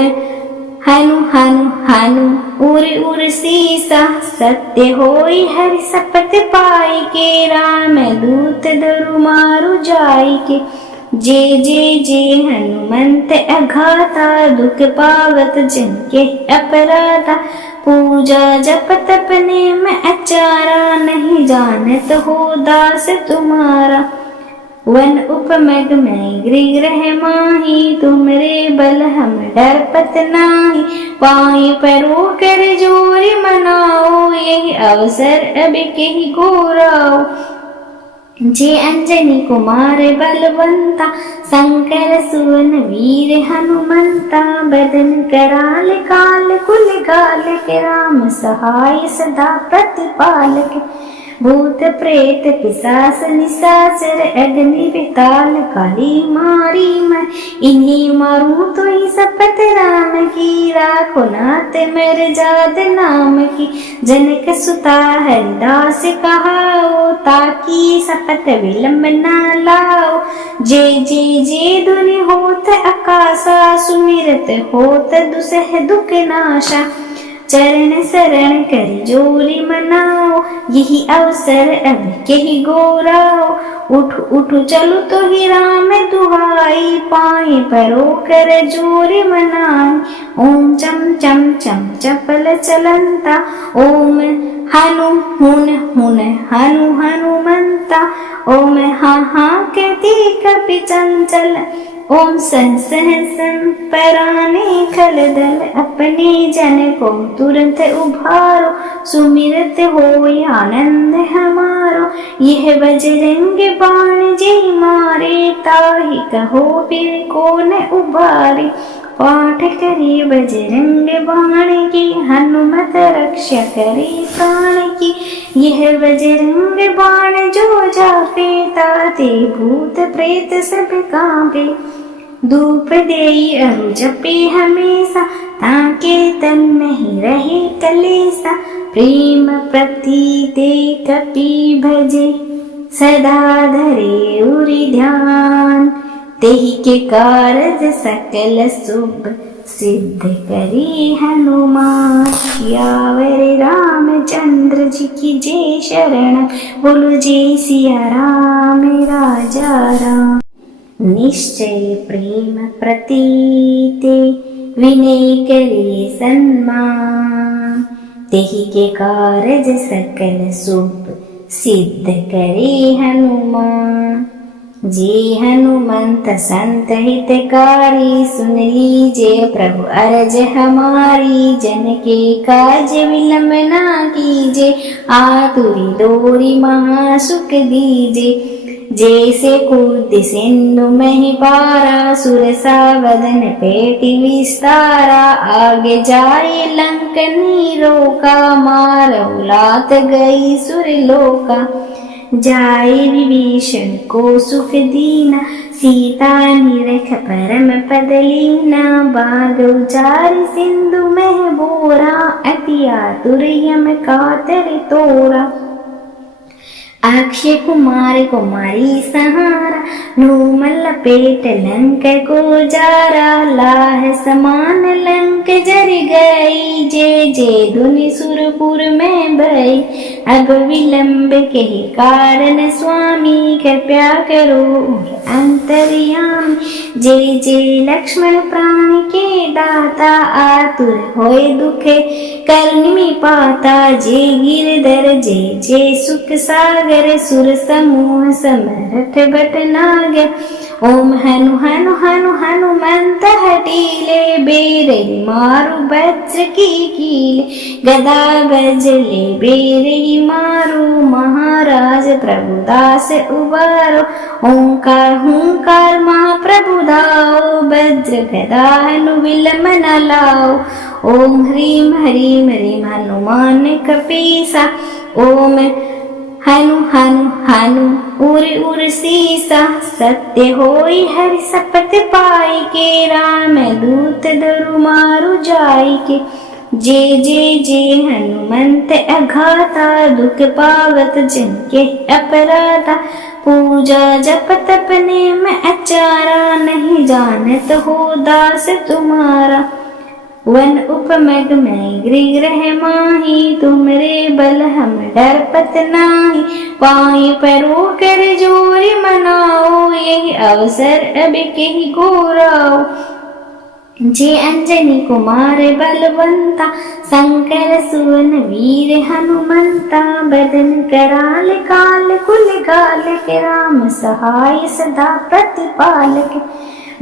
हनु हनु हनु उर उर सीसा। सत्य होई हरि सपत पाई के राम दूत दरु मारु जाई के। जे जे जे हनुमंत अघाता दुख पावत जन के अपराधा। पूजा जप तप नेम अचारा नहीं जानत हो दास तुम्हारा। वन उपमग में गृह माही तुमरे बल हम डरपत नाही। पाई परो कर जोरी मनाओ यही अवसर अब कही गोराओ। जे अंजनी कुमार बलवंता शंकर सुवन वीर हनुमंता। बदन कराल काल कुल गाल के राम सहाय सदा प्रतिपालक। भूत प्रेत पिशाच निशाचर अग्नि बेताल काली मारी मैं। इन्हीं मारूं तो ही शपथ राम की राखो नाथ मेरे जाद नाम की। जनक सुता हरिदास कहाओ ताकि शपथ विलंब न लाओ। जे जे जे धुनि होत आकाशा सुमिरत होत दुसह दुख नाशा। चरण शरण कर जोरी मनाओ यही अवसर अब कही गोराओ। उठ उठ चलो तो ही राम दुहाई पाए परो कर जोरी मनाई। ओम चम चम चम चपल चलंता। ओम हनु हुन हुन हनु हनुमंता। ओम हा हा कहती कपि चंचल। ओम सह सह सं पराने खल दल। अपने जन को तुरंत उभारो सुमिरत होय आनंद हमारो। यह बजरंग बाण जे मारे ताहि कहो फिर कौन उबारे। पाठ करी बजरंग बाण की हनुमत रक्षा करी प्राण की। यह बजरंग बाण जो जापे ताते भूत प्रेत सब कांपे। धूप देई अरु जपे हमेशा ताके तन में ही रहे कलेसा। प्रेम प्रतीते कपि भजे सदा धरे उरि ध्यान। तेहि के कारज सकल शुभ सिद्ध करी हनुमान। सियावर रामचंद्र जी की जय शरण, बोलो जय सिया राम राजा राम। निश्चय प्रेम प्रतीते, विनय करे सन्मान, तेहि के कारज सकल शुभ सिद्ध करे हनुमान। जे हनुमंत संत हितकारी, सुन लीजिए प्रभु अरज हमारी। जन के काज विलंब ना कीजे, आतुरी डोरी महासुख दीजे। जैसे कूद सिंधु महि पारा, सुरसा वदन पेटि विस्तारा। आगे जाए लंकनी रोका, मारहु लात गई सुरलोका। जाए विभीषण को सुख दीना, सीता निरख परम पद लीना। बाग उचार सिंधु मह बोरा, अति आतुर यम कातर तोरा। अक्षय कुमार कुमारी सहारा, नूमल लपेट लंक को जारा। लाह समान लंक जर गई, जे जे धुनि सुरपुर में भई। अब विलंब के कारण स्वामी, कृपया करो अंतर्यामी। जे जे लक्ष्मण प्राण के दाता, आतुर होए दुख करनी में पाता। जे गिरधर जे जे सुख सागर, सुर समूह समरथ भटनागर। ओम हनु हनु हनु हनुमंत हटीले, बेरहि मारु वज्र की कीले। गदा बजले बेरहि मारु, महाराज प्रभुदास उबारो। ओंकार हुंकार महाप्रभु दाओ, वज्र गदा हनु विलंब न लाओ। ओम ह्रीम ह्रीम ह्रीम हनुमान कपीसा, ओम हनु हनु हनु उर उर सीसा। सत्य होई हरि शपथ पाई के, राम दूत दरु मारु जाई के। जे जे जे हनुमंत अघाता, दुख पावत जन के अपराधा। पूजा जप तप नेम अचारा, नहीं जानत हो दास तुम्हारा। वन उपमग में गृह माही, तुमरे बल हम डरपत नाही। पाई परो कर जोरी मनाओ, यही अवसर अब कही गोराओ। जे अंजनी कुमार बलवंता, शंकर सुवन वीर हनुमंता। बदन कराल काल कुल गाल के, राम सहाय सदा प्रतिपालक।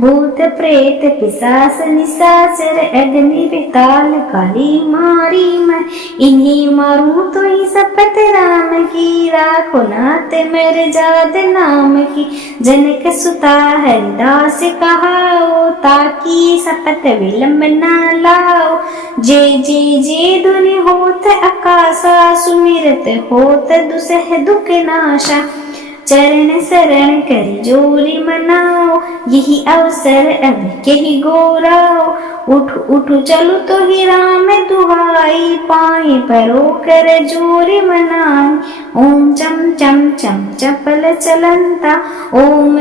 भूत प्रेत पिशाच निशाचर, अग्नि बेताल काली मारी मैं। इन्हीं मारूं तो ही शपथ राम की, राखो नाथ मेरे जाद नाम की। जनक सुता हरिदास कहाओ, ताकि शपथ विलंब न लाओ। जे जे जे धुनि होत आकाशा, सुमिरत होत दुसह दुख नाशा। चरण शरण कर जोरी मनाओ, यही अवसर अब कही गोराओ। उठ उठ चलो तो ही राम दुहाई, पाए परो कर जोरी मनाई। ओम चम चम चम चपल चलंता, ओम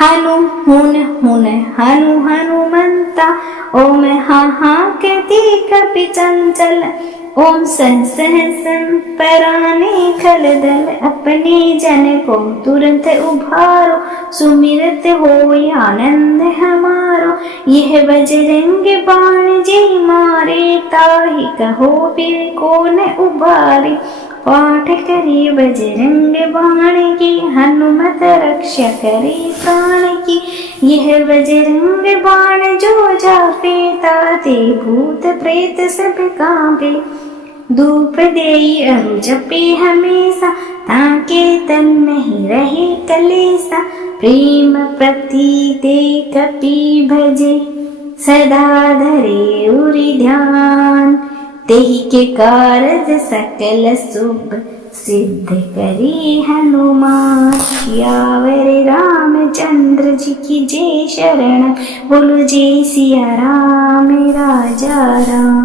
हनु हुन हुन हनु हनुमंता। ओम हा हा कहती कपि चंचल, ओम सह सह सं पराने खल दल। अपने जन को तुरंत उभारो, सुमिरत होय आनंद हमारो। यह बजरंग बाण जे मारे, ताहि कहो फिर कौन उबारे। पाठ करी बजरंग बाण की, हनुमत रक्षा करे प्राण की। यह बजरंग बाण जो जापे, ताते भूत प्रेत सब कांपे। धूप देई अरु जपे हमेशा, ताके तन नहीं रहे कलेसा। प्रेम प्रतीते कपि भजे, सदा धरे उरि ध्यान। तेहि के कारज सकल शुभ सिद्ध करी हनुमान। सियावर रामचंद्र जी की जय शरण, बोलो जय सिया राम राजा राम।